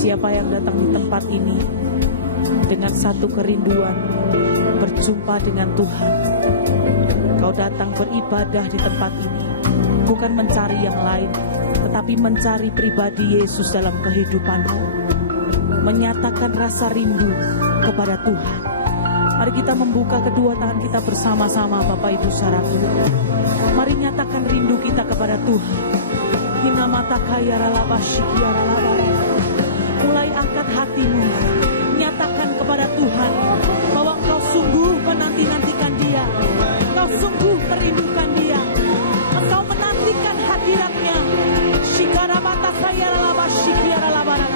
siapa yang datang di tempat ini dengan satu kerinduan berjumpa dengan Tuhan. Kau datang beribadah di tempat ini bukan mencari yang lain, tetapi mencari pribadi Yesus dalam kehidupanmu, menyatakan rasa rindu kepada Tuhan. Mari kita membuka kedua tangan kita bersama-sama, Bapak Ibu saudaraku. Mari nyatakan rindu kita kepada Tuhan. Mulai angkat hatimu, nyatakan kepada Tuhan bahwa engkau sungguh menanti-nantikan Dia, engkau sungguh merindukan Dia, engkau menantikan hadiratnya. Shikarabata sayaralaba shikiaralabara.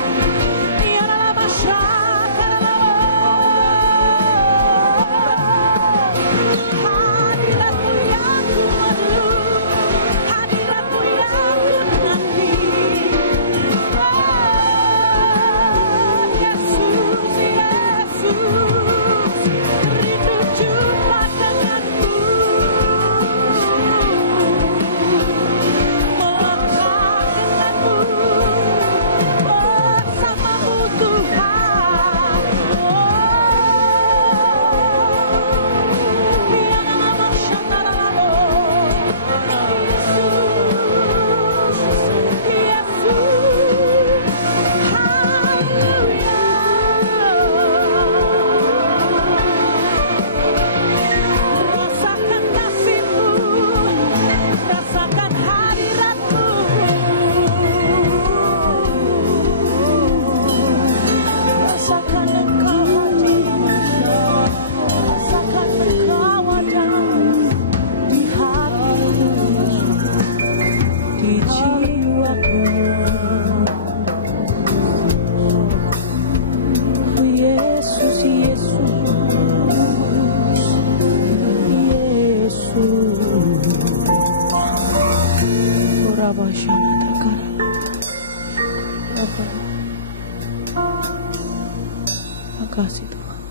Terima kasih Tuhan.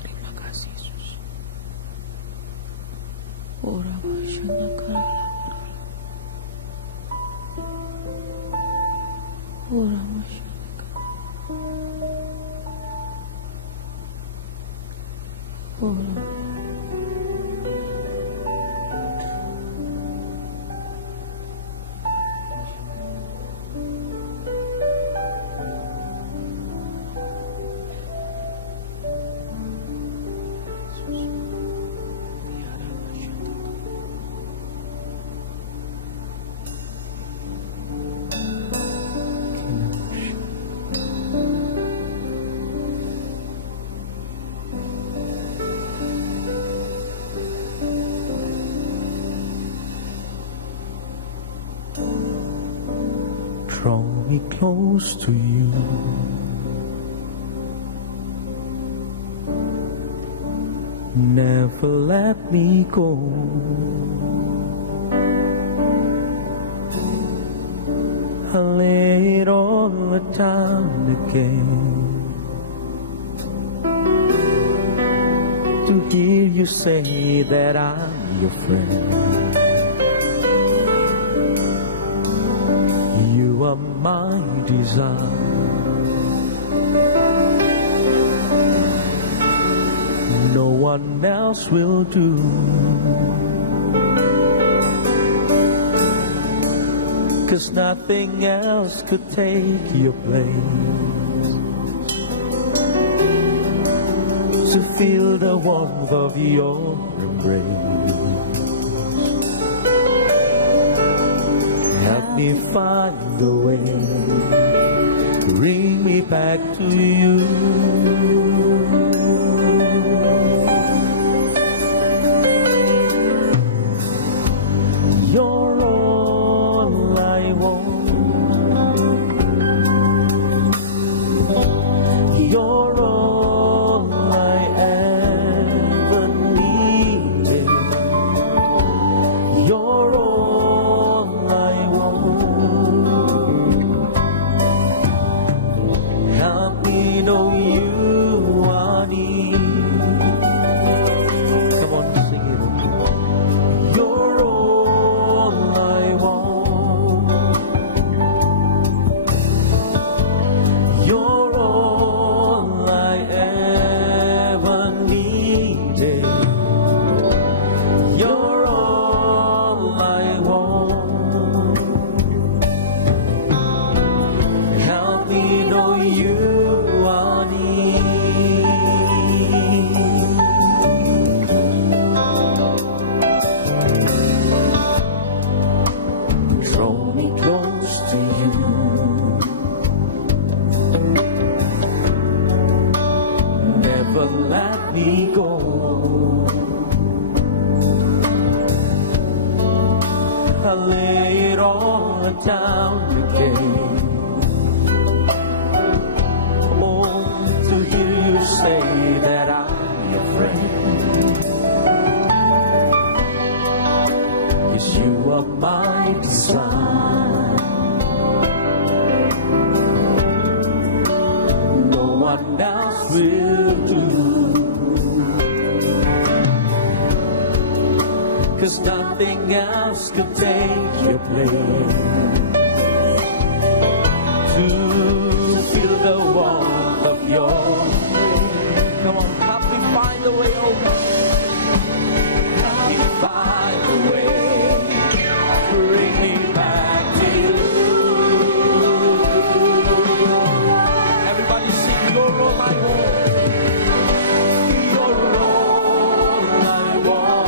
Terima kasih Yesus. Draw me close to you. Never let me go. I lay it all down again to hear you say that I'm your friend. You are my desire. No one else will do. Cause nothing else could take your place. To feel the warmth of your embrace. Help me find a way. Bring me back to you. You're all I want. You're all I ever needed. You're all I want. Help me know you are one else will do. 'Cause nothing else could take your place. To feel the warmth of your embrace. Come on, help me find the way, oh God. Help me find the way. Bring me back to you. Everybody sing, you're all I want. You're all I want.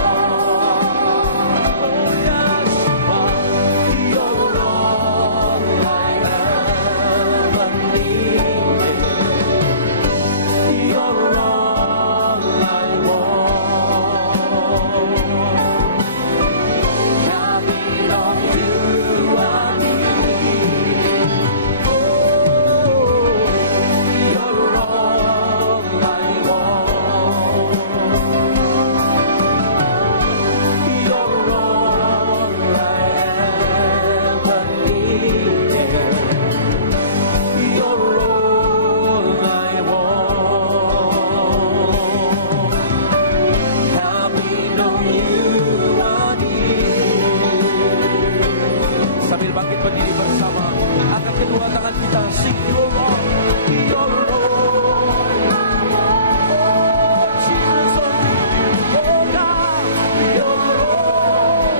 Oh yes, you're all I ever needed. You're all I want. Counting on you, I need. Oh, you're all I want. You're all I ever needed. You're all I want. Counting on you, I need. Sambil bangkit berdiri bersama, angkat kedua tangan kita, sing your Lord, your Lord. Oh, Jesus, only you, oh God, your Lord.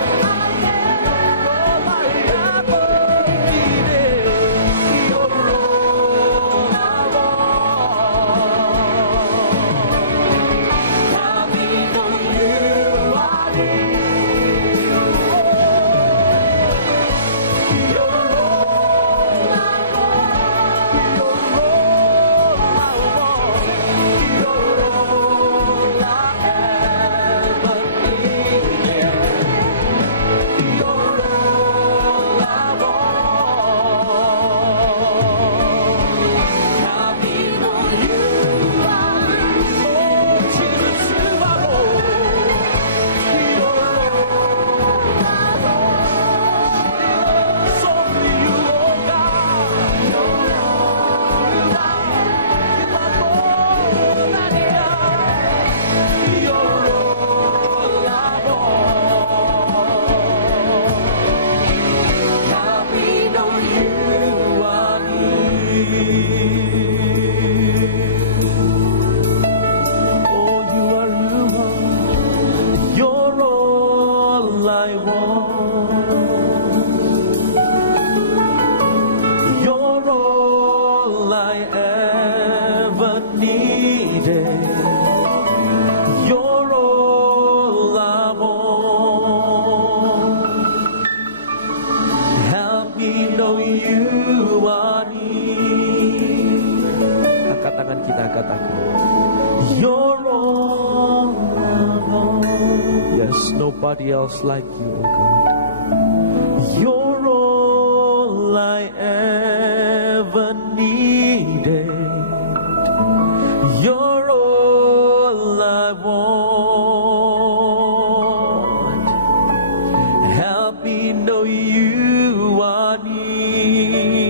All I ever needed, your Lord, I want. Counting on you, I need. Nobody else like you, oh God. You're all I ever needed. You're all I want. Help me know you are near.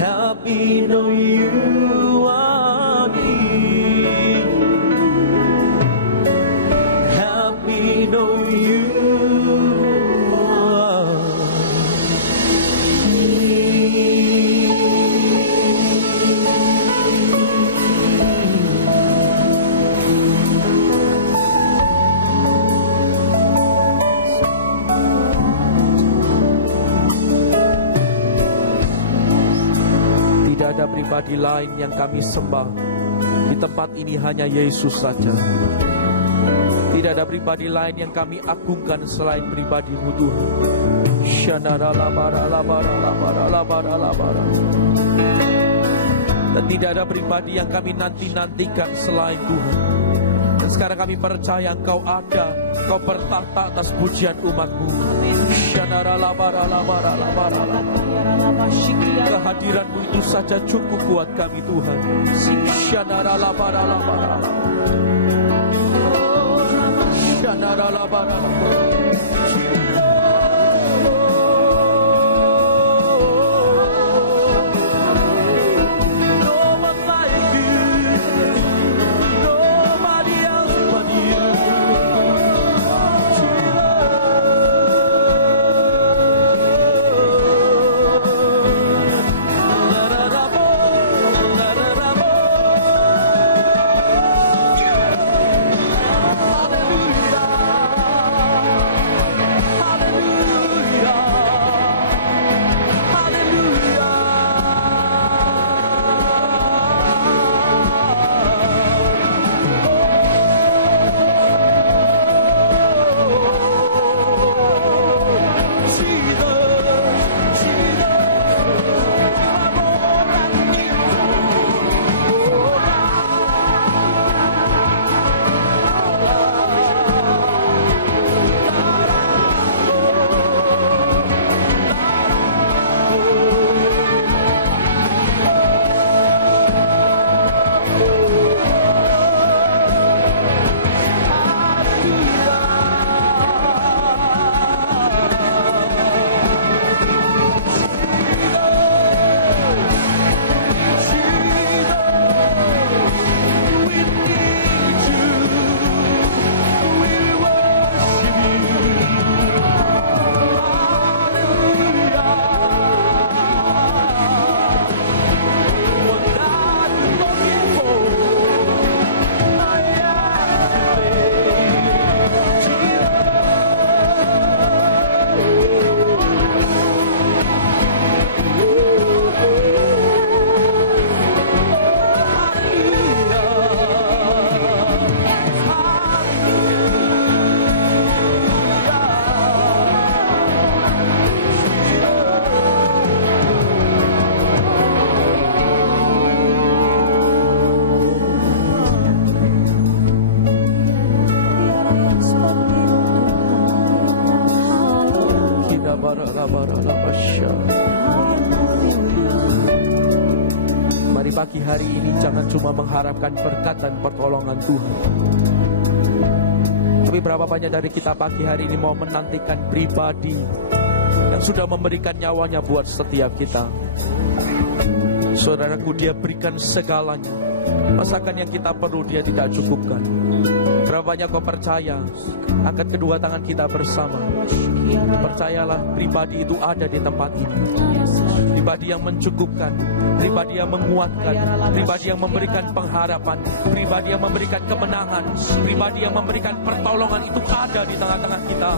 Help me know you are near. Help me know you are Tidak ada pribadi lain yang kami sembah. Di tempat ini hanya Yesus saja. Tidak ada pribadi lain yang kami agungkan selain pribadi-Mu Tuhan. Dan tidak ada pribadi yang kami nanti-nantikan selain Tuhan. Dan sekarang kami percaya Engkau ada, Engkau bertahta atas pujian umat-Mu. Kehadiran-Mu itu saja cukup buat kami Tuhan. Mari pagi hari ini jangan cuma mengharapkan berkat dan pertolongan Tuhan, tapi berapa banyak dari kita pagi hari ini mau menantikan pribadi yang sudah memberikan nyawanya buat setiap kita. Saudaraku, Dia berikan segalanya. Masakan yang kita perlu Dia tidak cukupkan. Berapa banyak kau percaya? Angkat kedua tangan kita bersama. Percayalah, pribadi itu ada di tempat ini. Pribadi yang mencukupkan, pribadi yang menguatkan, pribadi yang memberikan pengharapan, pribadi yang memberikan kemenangan, pribadi yang memberikan pertolongan itu ada di tengah-tengah kita.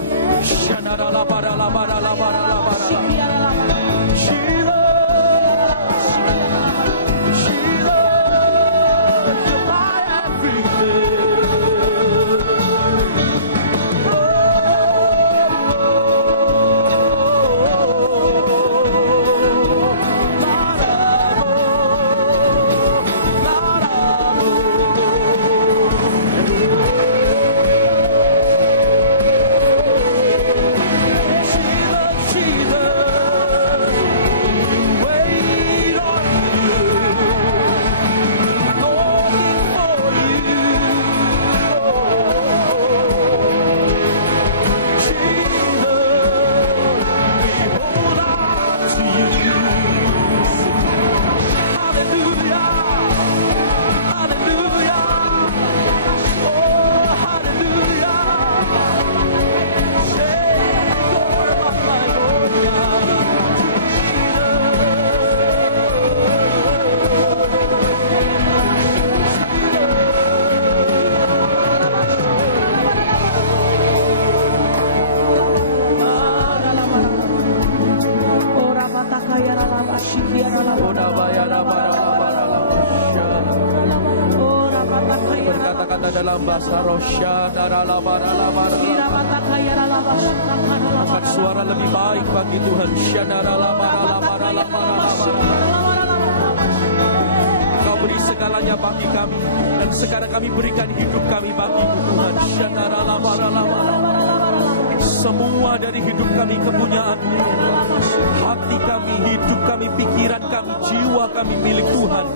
Berkata-kata dalam bahasa Rosya, angkat suara lebih baik bagi Tuhan. Kau beri segalanya bagi kami, dan sekarang kami berikan hidup kami bagi Tuhan. Semua dari hidup kami kepunyaan-Mu. Hati kami, hidup kami, pikiran kami, jiwa kami milik Tuhan.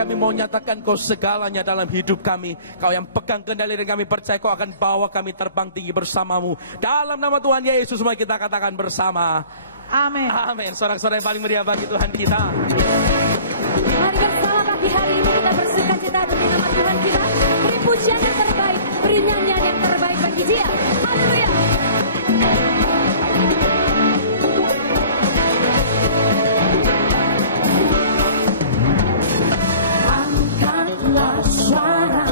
kami mau nyatakan Kau segalanya dalam hidup kami. Kau yang pegang kendali dan kami percaya Kau akan bawa kami terbang tinggi bersamamu. Dalam nama Tuhan Yesus semua kita katakan bersama. Amin. Amin. Sorak-sorai yang paling meriah bagi Tuhan kita. Mari bersama pagi hari ini kita bersuka cita demi nama Tuhan kita. Beri pujian yang terbaik, beri nyanyian yang terbaik bagi Dia. Haleluya. Angkatlah suara,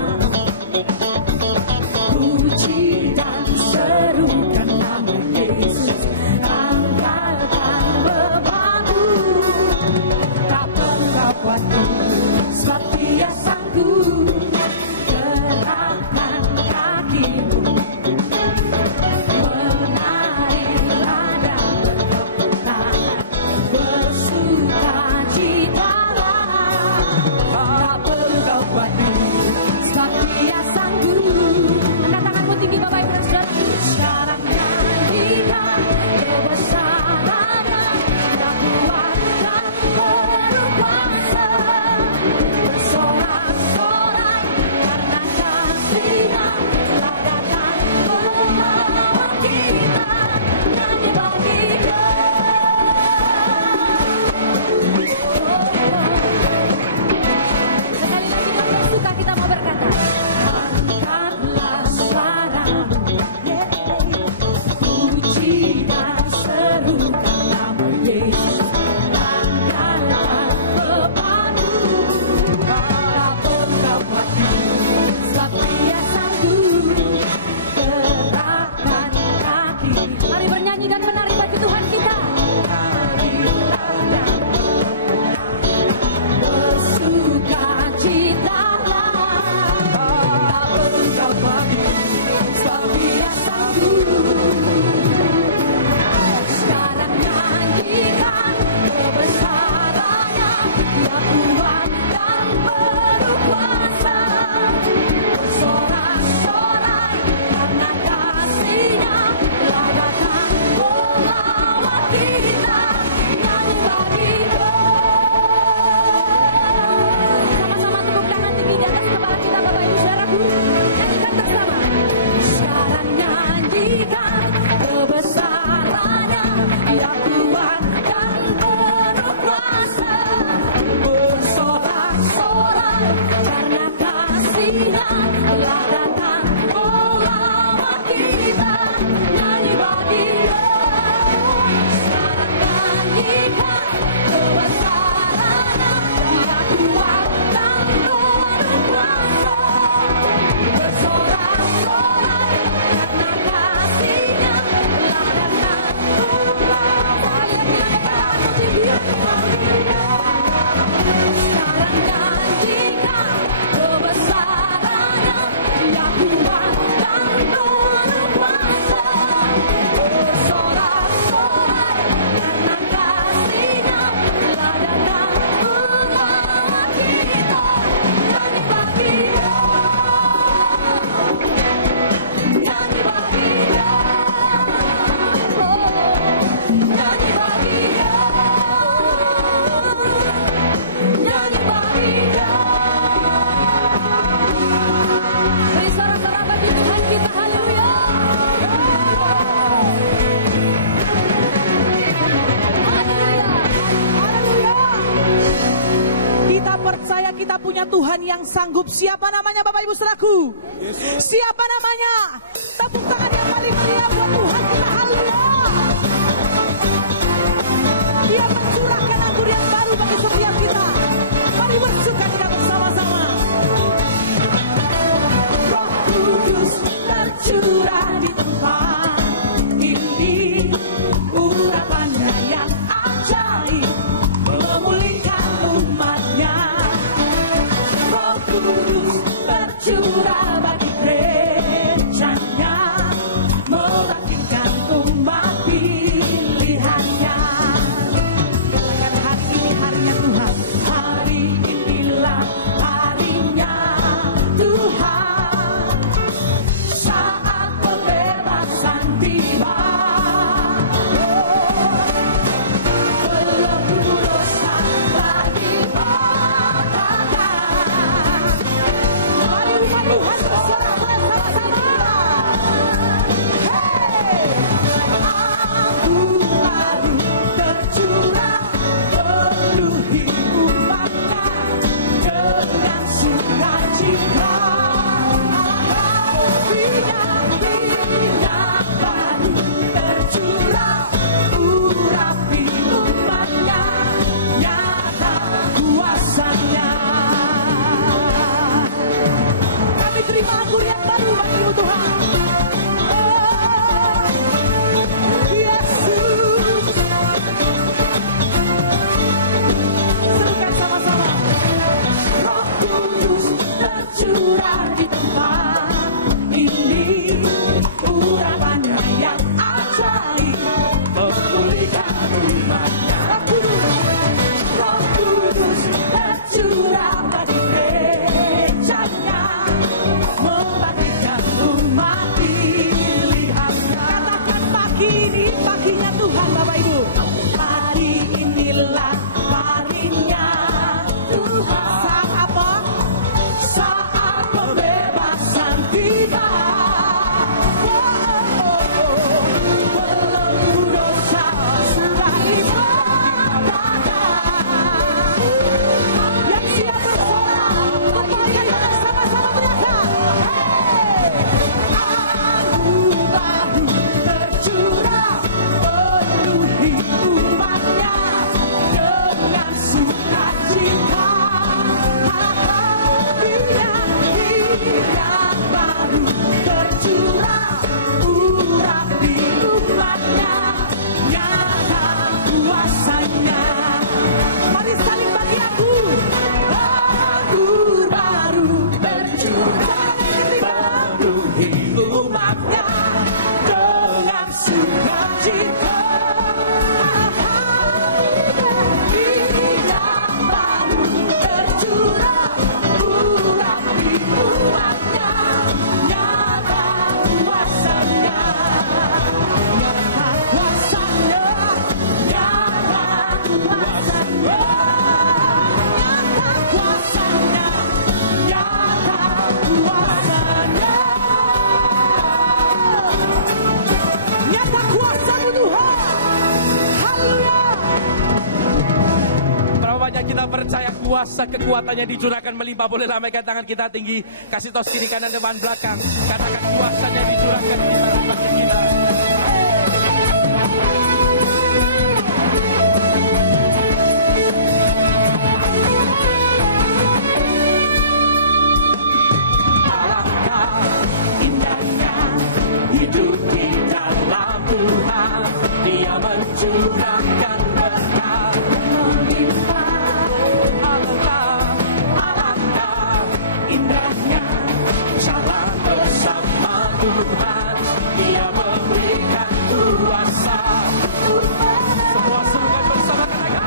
puji dan serukan nama Yesus. Angkatkan bebanmu, tak perlu waktu, sebab Dia sanggup. Gerakkan kakimu, menarilah dan bertepuk tangan, bersukacitalah. Tak perlu kau khawatir, sebab Dia sanggup. Angkat tanganmu tinggi Bapak Ibu dan Saudara. Sekarang nyanyikan kebesaran-Nya, yang kuat dan berkuasa. Bersorak-sorai karena kasih-Nya, telah datang melawat kita. Nyanyi bagi Dia. Sekali lagi dengan bersuka kita mau berkata, angkatlah suaramu, puji dan serukan nama Yesus. Angkatkan bebanmu, tak perlu kau khawatir, sebab Dia sanggup. Gerakkan kaki, mari bernyanyi dan menari bagi Tuhan kita. Bersukacitalah, tak perlu kau khawatir, sebab Dia sanggup. Sekarang nyanyikan kebesaran-Nya, Dia kuat dan berkuasa. Bersorak-sorai karena kasih-Nya, telah datang melawat kita. Nyanyi bagi Dia. Sama-sama tepuk tangan tinggi di atas kepala kita Bapak Ibu Saudaraku. Nyanyikan bersama. Sekarang nyanyikan kebesaran-Nya, Dia kuat dan berkuasa. Bersorak-sorai karena kasih-Nya, telah datang melawat kita. Nyanyi bagi Dia. Sekarang nyanyikan kebesaran-Nya, Dia kuat dan berkuasa. Bersorak-sorai karena kasih-Nya, telah datang melawat kita. Sekarang nyanyikan kebesaran-Nya, Dia kuat dan berkuasa. Bersorak-sorai karena kasih-Nya, telah datang melawat kita. Nyanyi bagi Dia. Nyanyi bagi Dia. Nyanyi bagi Dia. Nyanyi bagi Dia. Beri sorak-sorai bagi Tuhan kita. Haleluya. Haleluya. Haleluya. Kita percaya kita punya Tuhan yang sanggup. Siapa namanya Bapak Ibu Saudaraku? Siapa namanya? Tepuk tangan yang paling meriah buat Tuhan kita. Haleluya. Dia mencurahkan anggur yang baru bagi setiap kita. Mari bersuka cita bersama-sama. Roh Kudus tercurah di tempat ini, urapannya yang ajaib memulihkan umat-Nya. Roh Kudus tercurah bagi gereja-Nya, membangkitkan umat. kita percaya kuasa kekuatannya dicurahkan melimpah. Boleh lambaikan tangan kita tinggi, kasih tos kiri kanan depan belakang, katakan kuasanya dicurahkan kita bagi kita. Alangkah indahnya hidup di dalam Tuhan, Dia mencurahkan berkat melimpah. Alangkah indahnya jalan bersama Tuhan, Dia memberikan kuasa. Semua sungguh bersama katakan,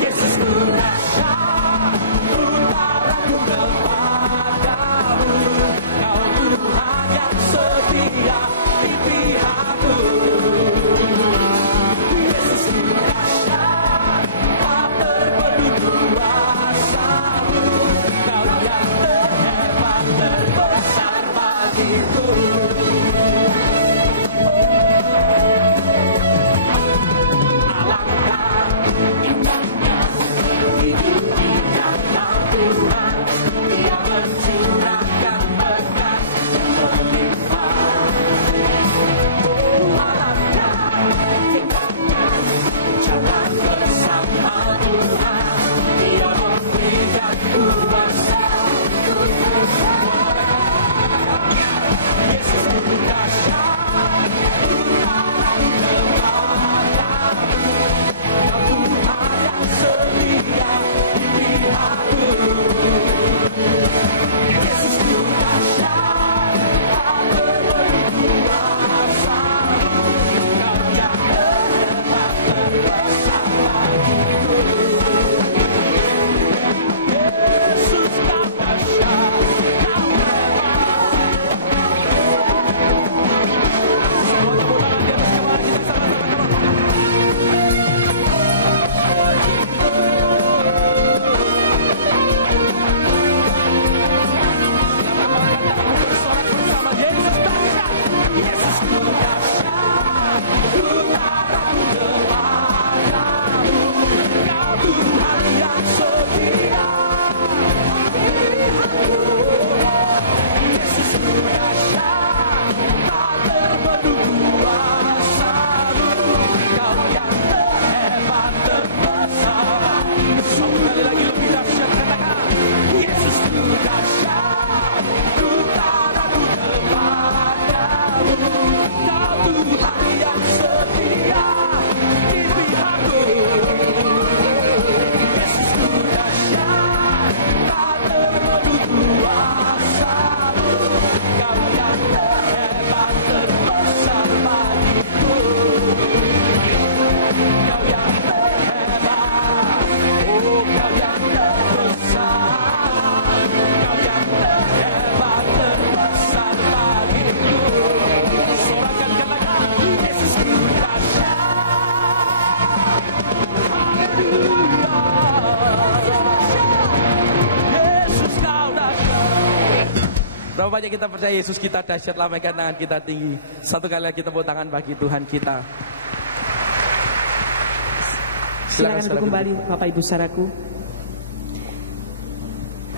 Yesus ku dahsyat, utaraku kepadamu, Kau Tuhan yang setia di pihakku. Yesus ku dahsyat, tak terpeduli kuasa-Mu, Kau yang terhebat terbesar bagiku. Alangkah indahnya hidup di dalam Tuhan, Dia mencurahkan berkat melimpah. Alangkah indahnya jalan bersama Tuhan, Dia memberikan kuasa. Yesus ku dahsyat, utaraku kepadamu, Kau Tuhan yang setia di pihakku. Yesus ku dahsyat, tak terpeduli kuasa-Mu, Kau yang terhebat terbesar bagiku. Yesus Kau dahsyat, Kau hebat. Semuanya pulang di atas kepala kita sama-sama. Yesus dahsyat, Yesus ku dahsyat, utaraku kepadamu, Kau Tuhan yang setia di pihakku. Yesus ku dahsyat, tak terpeduli kuasa-Mu, Kau yang terhebat terbesar. Satu kali lagi lebih dahsyat, katakan, Yesus ku dahsyat, utaraku kepadamu, Kau Tuhan yang setia di pihakku. Yesus ku dahsyat, tak terpeduli kuasa-Mu, Kau yang terhebat terbesar bagiku. Kau yang terhebat, oh Kau yang terbesar, Kau yang terhebat terbesar bagiku. Sorakan katakan, Yesus ku dahsyat. Haleluya. Yesus Kau dahsyat. Berapa banyak kita percaya Yesus kita dahsyat? Lambaikan tangan kita tinggi. Satu kali lagi tepuk tangan bagi Tuhan kita. Silakan untuk kembali Bapak Ibu saudaraku.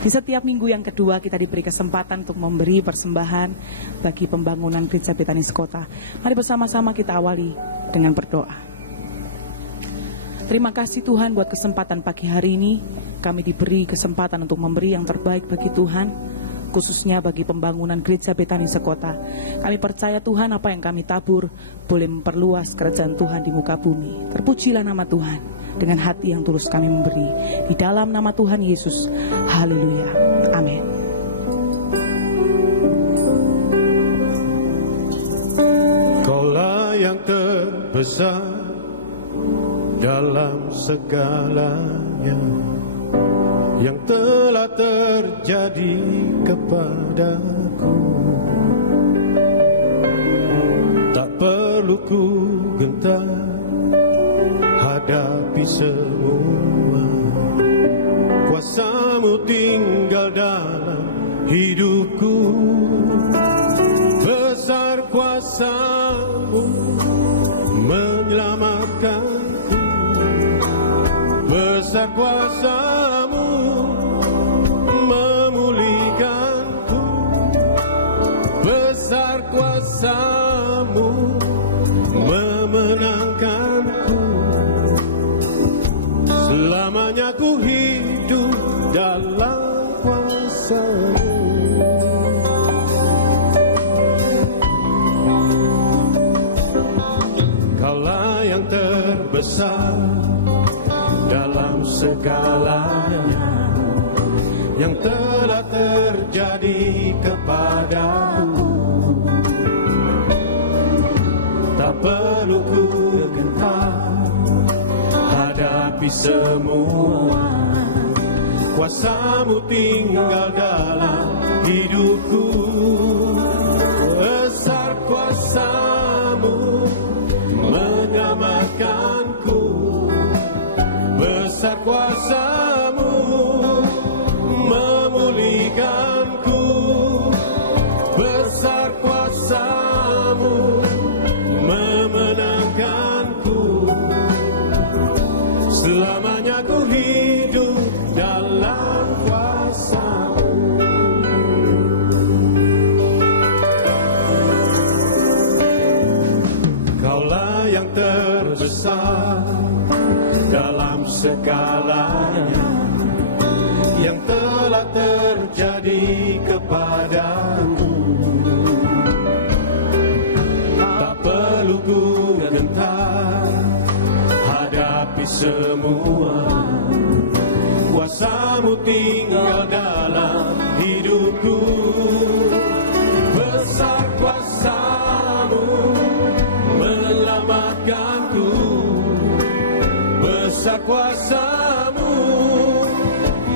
Di setiap minggu yang kedua kita diberi kesempatan untuk memberi persembahan bagi pembangunan Gereja Betani Sekota. Mari bersama-sama kita awali dengan berdoa. Terima kasih Tuhan buat kesempatan pagi hari ini. Kami diberi kesempatan untuk memberi yang terbaik bagi Tuhan, khususnya bagi pembangunan Gereja Betani Sekota. Kami percaya Tuhan apa yang kami tabur boleh memperluas kerajaan Tuhan di muka bumi. Terpujilah nama Tuhan. Dengan hati yang tulus kami memberi. Di dalam nama Tuhan Yesus. Haleluya. Amin. Kaulah yang terbesar dalam segalanya yang telah terjadi kepadaku. Tak perlu ku gentar hadapi semua, kuasa-Mu tinggal dalam hidupku. Besar kuasa-Mu menyelamatkanku, besar besar kuasa-Mu memulihkanku, besar kuasa-Mu memenangkanku. Selamanya ku hidup dalam kuasa-Mu. Kaulah yang terbesar dalam segalanya yang telah terjadi kepadaku. Tak perlu ku gentar hadapi semua, kuasa-Mu tinggal dalam hidupku. Besar kuasa-Mu menyelamatkanku, besar kuasa-Mu memulihkanku, besar kuasa-Mu memenangkanku. Selamanya ku hidup dalam kuasa-Mu. Kaulah yang terbesar dalam segalanya yang telah terjadi kepadaku. Tak perlu ku gentar hadapi semua, kuasa-Mu tinggal dalam hidupku. Besar kuasa-Mu menyelamatkanku, besar kuasa-Mu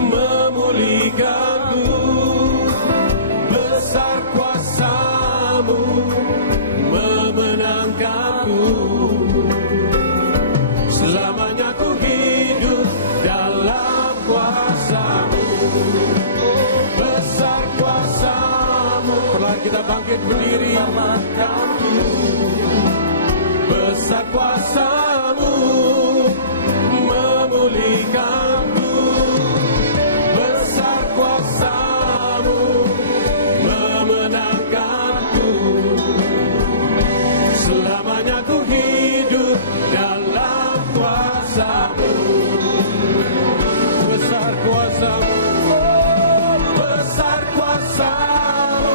memulihkanku, besar kuasa-Mu memenangkanku. Selamanya ku hidup dalam kuasa-Mu. Besar kuasa-Mu. Perlahan kita bangkit berdiri. Besar kuasa-Mu memulihkanku, besar kuasa-Mu memenangkanku. Selamanya ku hidup dalam kuasa-Mu. Besar kuasa-Mu, besar kuasa-Mu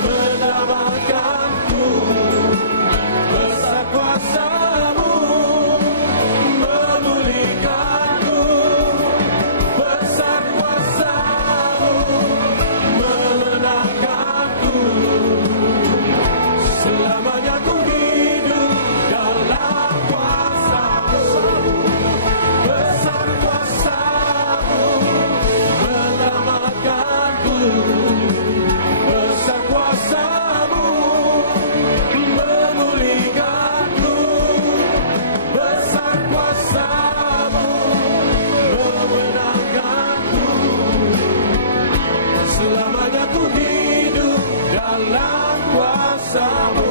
menyelamatkanku, besar kuasa-Mu memulihkanku, besar kuasa-Mu memenangkanku. Selamanya ku hidup dalam kuasa-Mu. Besar kuasa-Mu menyelamatkanku, besar kuasa-Mu memulihkanku, besar kuasa-Mu memenangkanku. Selamanya ku hidup dalam kuasa-Mu.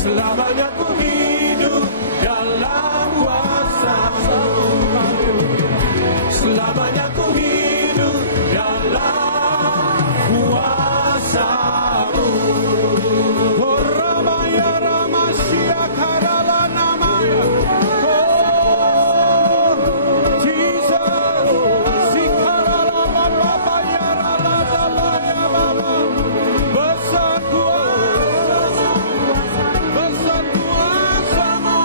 Selamanya ku hidup dalam kuasa-Mu. Selamanya ku hidup dalam kuasa-Mu. Oh, Ramaya Ramasya Karala Namaya. Oh, Jesus. Sikarala Babaya Rala Babaya Baba. Besar kuasa-Mu. Besar kuasa-Mu.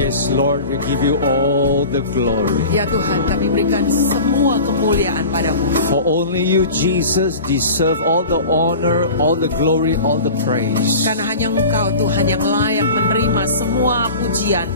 Yes, Lord, we give you all the glory. Ya Tuhan, kami berikan semua kemuliaan padamu. For only you, Jesus, deserve all the honor, all the glory, all the praise. Karena hanya Engkau Tuhan yang layak menerima semua pujian,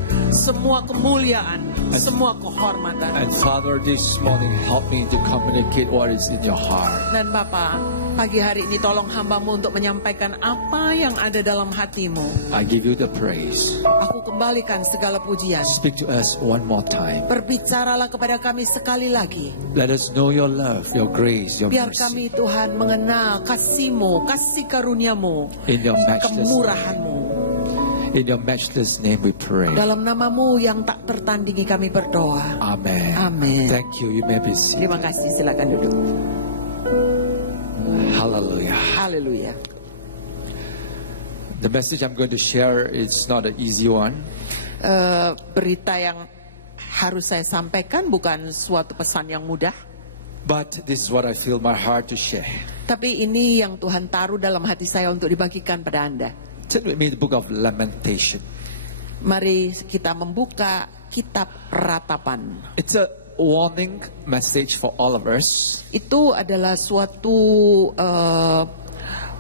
semua kemuliaan, semua kehormatan. And Father, this morning help me to communicate what is in your heart. Dan Bapa, pagi hari ini tolong hamba-Mu untuk menyampaikan apa yang ada dalam hati-Mu. I give you the praise. Aku kembalikan segala pujian. Speak to us one more time. Berbicaralah kepada kami sekali lagi. Let us know your love, your grace, your Biar mercy. kami Tuhan mengenal kasih-Mu, kasih karunia-Mu, In your matchless kemurahan-Mu. In your matchless name we pray. Dalam nama-Mu yang tak tertandingi kami berdoa. Amen. Amin. Thank you. You may be seated. Terima kasih, silakan duduk. Hallelujah. Haleluya. The message I'm going to share is not an easy one. Berita yang harus saya sampaikan bukan suatu pesan yang mudah. But this is what I feel my heart to share. Tapi ini yang Tuhan taruh dalam hati saya untuk dibagikan pada Anda. Turn with me the book of Lamentation. Mari kita membuka kitab Ratapan. It's a warning message for all of us. Itu adalah suatu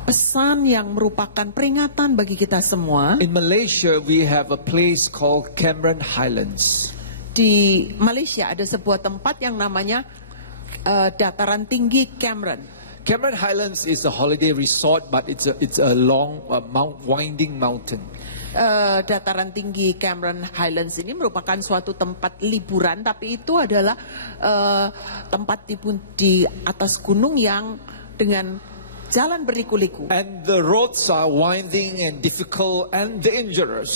pesan yang merupakan peringatan bagi kita semua. In Malaysia, we have a place called Cameron Highlands. Di Malaysia ada sebuah tempat yang namanya dataran tinggi Cameron. Cameron Highlands is a holiday resort, but it's a long, winding mountain. Dataran tinggi Cameron Highlands ini merupakan suatu tempat liburan, tapi itu adalah tempat di atas gunung yang dengan jalan berliku-liku. And the roads are winding and difficult and dangerous.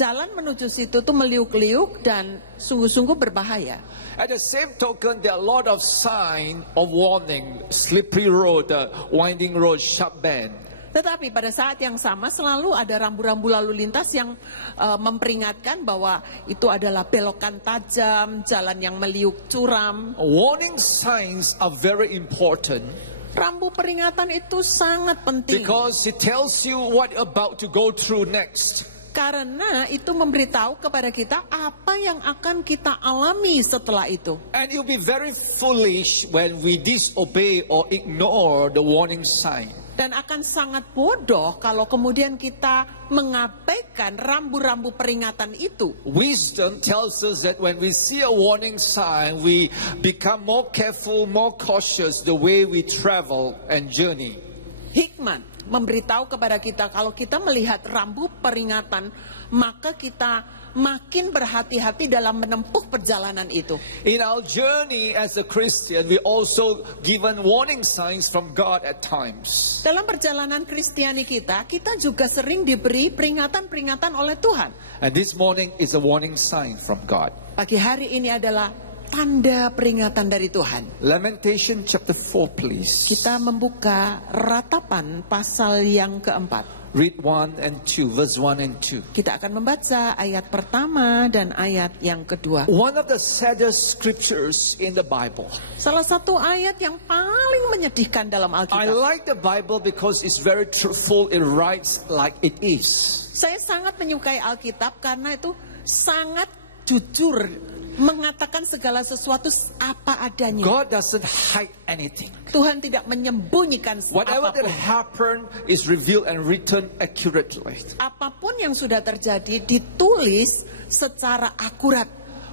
Jalan menuju situ tuh meliuk-liuk dan sungguh-sungguh berbahaya. At the same token, there are a lot of sign of warning: slippery road, winding road, sharp bend. Tetapi pada saat yang sama selalu ada rambu-rambu lalu lintas yang memperingatkan bahwa itu adalah belokan tajam, jalan yang meliuk curam. Warning signs are very important Rambu peringatan itu sangat penting. because it tells you what you're about to go through next. Karena itu memberitahu kepada kita apa yang akan kita alami setelah itu. And you'll be very foolish when we disobey or ignore the warning sign. Dan akan sangat bodoh kalau kemudian kita mengabaikan rambu-rambu peringatan itu. Wisdom tells us that when we see a warning sign, we become more careful, more cautious the way we travel and journey. Hikmat memberitahu kepada kita kalau kita melihat rambu peringatan, maka kita makin berhati-hati dalam menempuh perjalanan itu. In our journey as a Christian, we also given warning signs from God at times. Dalam perjalanan Kristiani kita juga sering diberi peringatan-peringatan oleh Tuhan. And this morning is a warning sign from God. Pagi hari ini adalah tanda peringatan dari Tuhan. Lamentation chapter 4, please. Kita membuka Ratapan pasal yang keempat. Read 1 and 2, verse 1 and 2. Kita akan membaca ayat pertama dan ayat yang kedua. One of the saddest scriptures in the Bible. Salah satu ayat yang paling menyedihkan dalam I Alkitab. like the Bible because it's very truthful. It writes like it is. Saya sangat menyukai Alkitab karena itu sangat jujur, mengatakan segala sesuatu apa adanya. God doesn't hide anything. Tuhan tidak menyembunyikan Whatever that apapun. happened is revealed and written accurately. Apapun yang sudah terjadi ditulis secara akurat.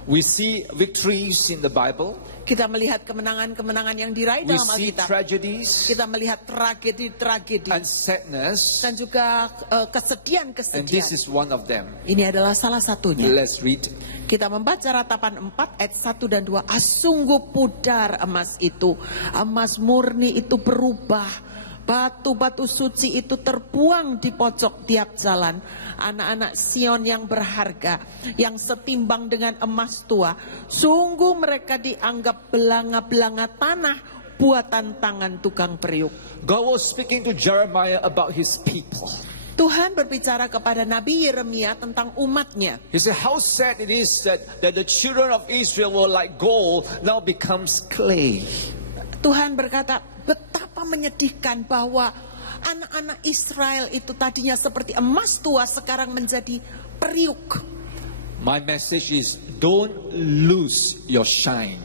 We see victories in the Bible. Kita melihat kemenangan-kemenangan yang diraih We dalam see Alkitab. tragedies Kita melihat tragedi-tragedi and sadness. dan juga And kesedihan-kesedihan. this is one of them. Ini adalah salah satunya. Let's read. Kita membaca Ratapan 4 ayat 1 dan 2. Sungguh pudar emas itu, emas murni itu berubah. Batu-batu suci itu terbuang di pojok tiap jalan. Anak-anak Sion yang berharga, yang setimbang dengan emas tua. Sungguh mereka dianggap belanga-belanga tanah buatan tangan tukang periuk. God was speaking to Jeremiah about his people. Tuhan berbicara kepada Nabi Yeremia tentang umatnya. He said, how sad it is that the children of Israel were like gold, now becomes clay. Tuhan berkata, betapa menyedihkan bahwa anak-anak Israel itu tadinya seperti emas tua, sekarang menjadi periuk. My message is, don't lose your shine.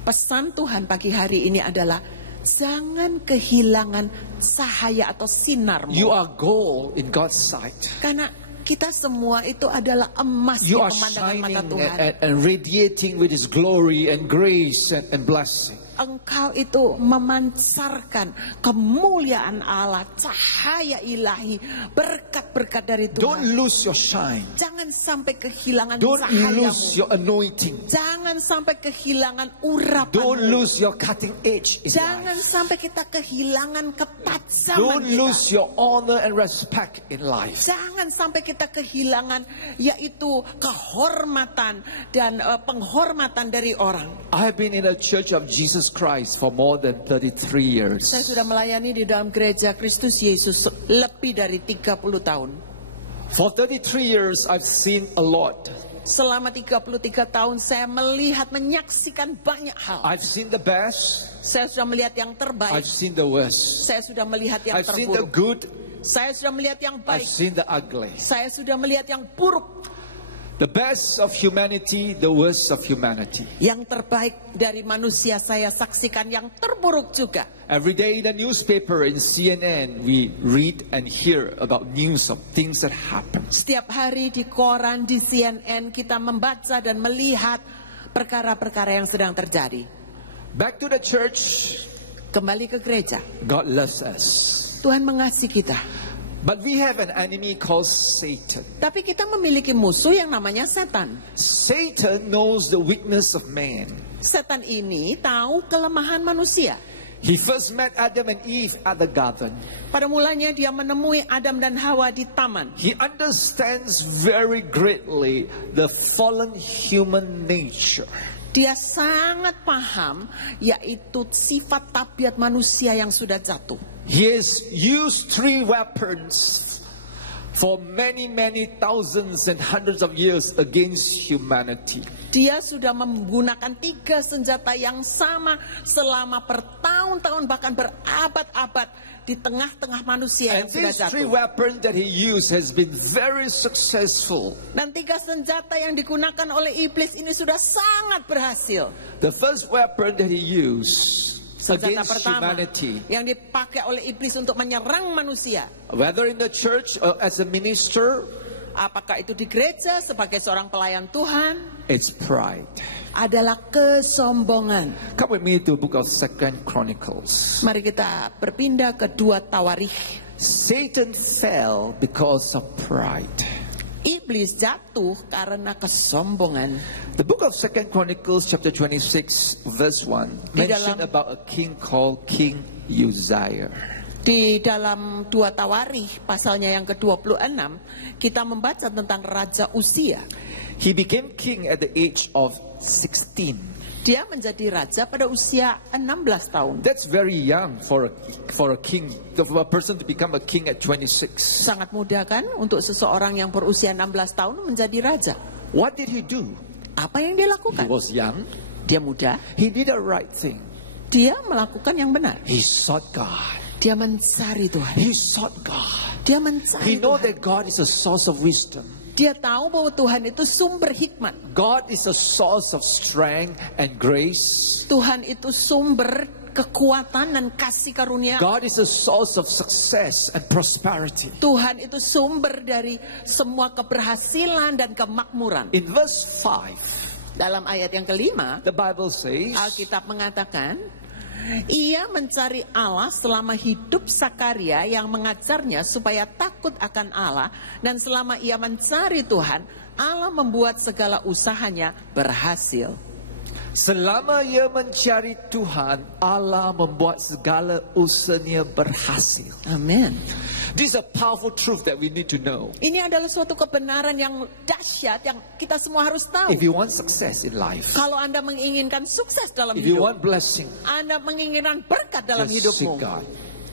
Pesan Tuhan pagi hari ini adalah, jangan kehilangan cahaya atau sinarmu. You are gold in God's sight. Karena Kita semua itu adalah emas di You are pemandangan mata shining Tuhan. and radiating with His glory and grace and blessing. Engkau itu memancarkan kemuliaan Allah, cahaya ilahi, berkat-berkat dari Don't Tuhan. lose your shine. Jangan sampai kehilangan Don't cahayamu. lose your anointing. Jangan sampai kehilangan urapanmu. Don't lose your cutting edge in Jangan life. sampai kita kehilangan ketajjaman Don't kita. lose your honor and respect in life. Jangan sampai kita kehilangan yaitu kehormatan dan penghormatan dari orang. I have been in the Church of Jesus Christ for more than 33 years. Saya sudah melayani di dalam gereja Kristus Yesus lebih dari 30 tahun. For 33 years I've seen a lot. Selama 33 tahun saya melihat, menyaksikan banyak hal. I've seen the best. Saya sudah melihat yang terbaik. I've seen the worst. Saya sudah melihat yang I've seen the terburuk. good. Saya sudah melihat yang I've baik. seen the ugly. Saya sudah melihat yang buruk. The best of humanity, the worst of humanity. Yang terbaik dari manusia saya saksikan, yang terburuk juga. Every day in the newspaper, in CNN, we read and hear about news of things that happen. Setiap hari di koran, di CNN, kita membaca dan melihat perkara-perkara yang sedang terjadi. Back to the church, Kembali ke gereja. God loves us. Tuhan mengasihi kita. But we have an enemy called Satan. Tapi kita memiliki musuh yang namanya setan. Satan knows the weakness of man. Setan ini tahu kelemahan manusia. He first met Adam and Eve at the garden. Pada mulanya dia menemui Adam dan Hawa di taman. He understands very greatly the fallen human nature. Dia sangat paham yaitu sifat tabiat manusia yang sudah jatuh. He has used 3 weapons for many thousands and hundreds of years against humanity. Dia sudah menggunakan 3 senjata yang sama selama bertahun-tahun, bahkan berabad-abad di tengah-tengah manusia yang And sudah these 3 jatuh. weapons that he used has been very successful. Dan 3 senjata yang digunakan oleh iblis ini sudah sangat berhasil. The first weapon that he used Senjata against pertama humanity, yang dipakai oleh iblis untuk menyerang manusia, whether in the church or as a minister, apakah itu di gereja sebagai seorang pelayan Tuhan, it's pride. adalah kesombongan. Come with me to the book of 2 Chronicles. Mari kita berpindah ke 2 Tawarikh. Satan fell because of pride. Iblis jatuh karena kesombongan. The book of 2 Chronicles chapter 26 verse 1 mentioned about a king called King Uzziah. Di dalam 2 Tawarikh pasalnya yang ke-26 kita membaca tentang Raja Uzia. He became king at the age of 16. Dia menjadi raja pada usia 16 tahun. That's very young for a king, for a person to become a king at 26. Sangat muda kan untuk seseorang yang berusia 16 tahun menjadi raja. What did he do? Apa yang dia He lakukan? was young. Dia muda. He did the right thing. Dia melakukan yang benar. He sought God. Dia mencari Tuhan. He sought God. Dia He mencari know Tuhan. that God is a source of wisdom. Dia tahu bahwa Tuhan itu sumber hikmat. God is a source of strength and grace. Tuhan itu sumber kekuatan dan kasih karunia. God is a source of success and prosperity. Tuhan itu sumber dari semua keberhasilan dan kemakmuran. In verse 5, Dalam ayat yang kelima, the Bible says, Alkitab mengatakan, ia mencari Allah selama hidup Sakaria yang mengajarnya supaya takut akan Allah. Dan selama ia mencari Tuhan, Allah membuat segala usahanya berhasil. selama ia mencari Tuhan, Allah membuat segala usahanya berhasil. Amin. This is a powerful truth that we need to know. Ini adalah suatu kebenaran yang dahsyat yang kita semua harus tahu. If you want success in life, Kalau Anda menginginkan sukses dalam if you hidup, want blessing, Anda menginginkan berkat dalam just seek hidupmu, God.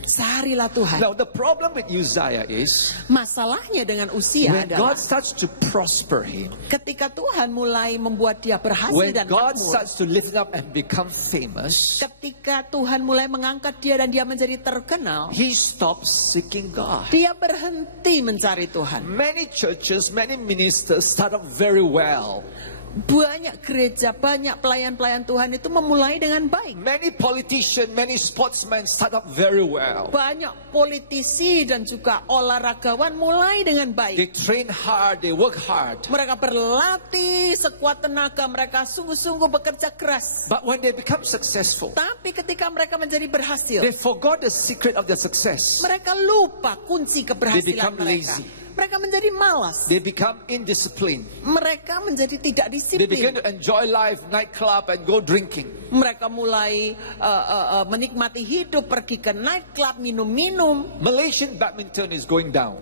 carilah Tuhan. Now the problem with Uzziah is, Masalahnya dengan Uzia when adalah God starts to prosper him, ketika Tuhan mulai membuat dia berhasil when dan God makmur, starts to lift him up and become famous, ketika Tuhan mulai mengangkat dia dan dia menjadi terkenal, he stops seeking God. dia berhenti mencari Tuhan. Many churches, many ministers start up very well. Banyak gereja, banyak pelayan-pelayan Tuhan itu memulai dengan baik. Many politicians, many sportsmen start up very well. Banyak politisi dan juga olahragawan mulai dengan They baik. train hard, they work hard. Mereka berlatih sekuat tenaga, mereka sungguh-sungguh bekerja keras. But when they become successful, Tapi ketika mereka menjadi berhasil, they forgot the secret of their success. mereka lupa kunci keberhasilan become mereka. lazy. Mereka menjadi malas. They become indisciplined. Mereka menjadi tidak They begin disiplin. to enjoy life, nightclub, and go drinking. Mereka mulai menikmati hidup, pergi ke nightclub, minum-minum. Malaysian badminton is going down,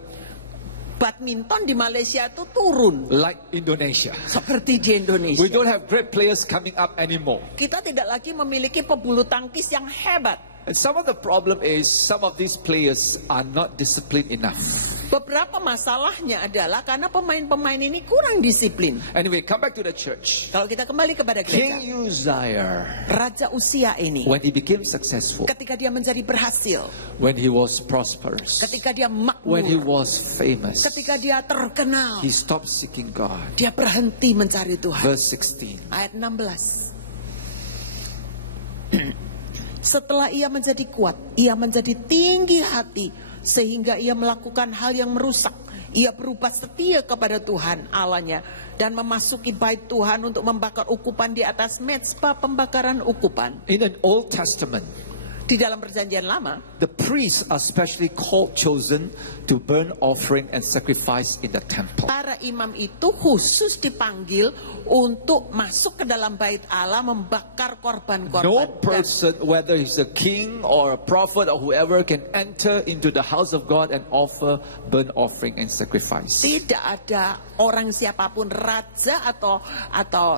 Badminton di Malaysia itu turun like Indonesia. seperti di We Indonesia. don't have great players coming up anymore. Kita tidak lagi memiliki pebulu tangkis yang hebat. And some of the problem is some of these players are not disciplined enough. Beberapa masalahnya adalah karena pemain-pemain ini kurang disiplin. Anyway, come back to the church. Kalau kita kembali kepada gereja, King Uzziah, Raja Usia ini when he became successful, ketika dia menjadi berhasil, when he was prosperous, ketika dia when he makmur, was famous, ketika dia terkenal, he stopped seeking God. dia berhenti mencari Tuhan. Verse 16. Ayat 16. Setelah ia menjadi kuat, ia menjadi tinggi hati, sehingga ia melakukan hal yang merusak. Ia berubah setia kepada Tuhan Allahnya dan memasuki bait Tuhan untuk membakar ukupan di atas mezbah pembakaran ukupan. In an Old Testament, Di dalam perjanjian lama, the priests are specially chosen to burn offering and sacrifice in the temple. para imam itu khusus dipanggil untuk masuk ke dalam bait Allah membakar korban-korban. No Dan person, whether he's a king or a prophet or whoever, can enter into the house of God and offer burnt offering and sacrifice. tidak ada orang siapapun, raja atau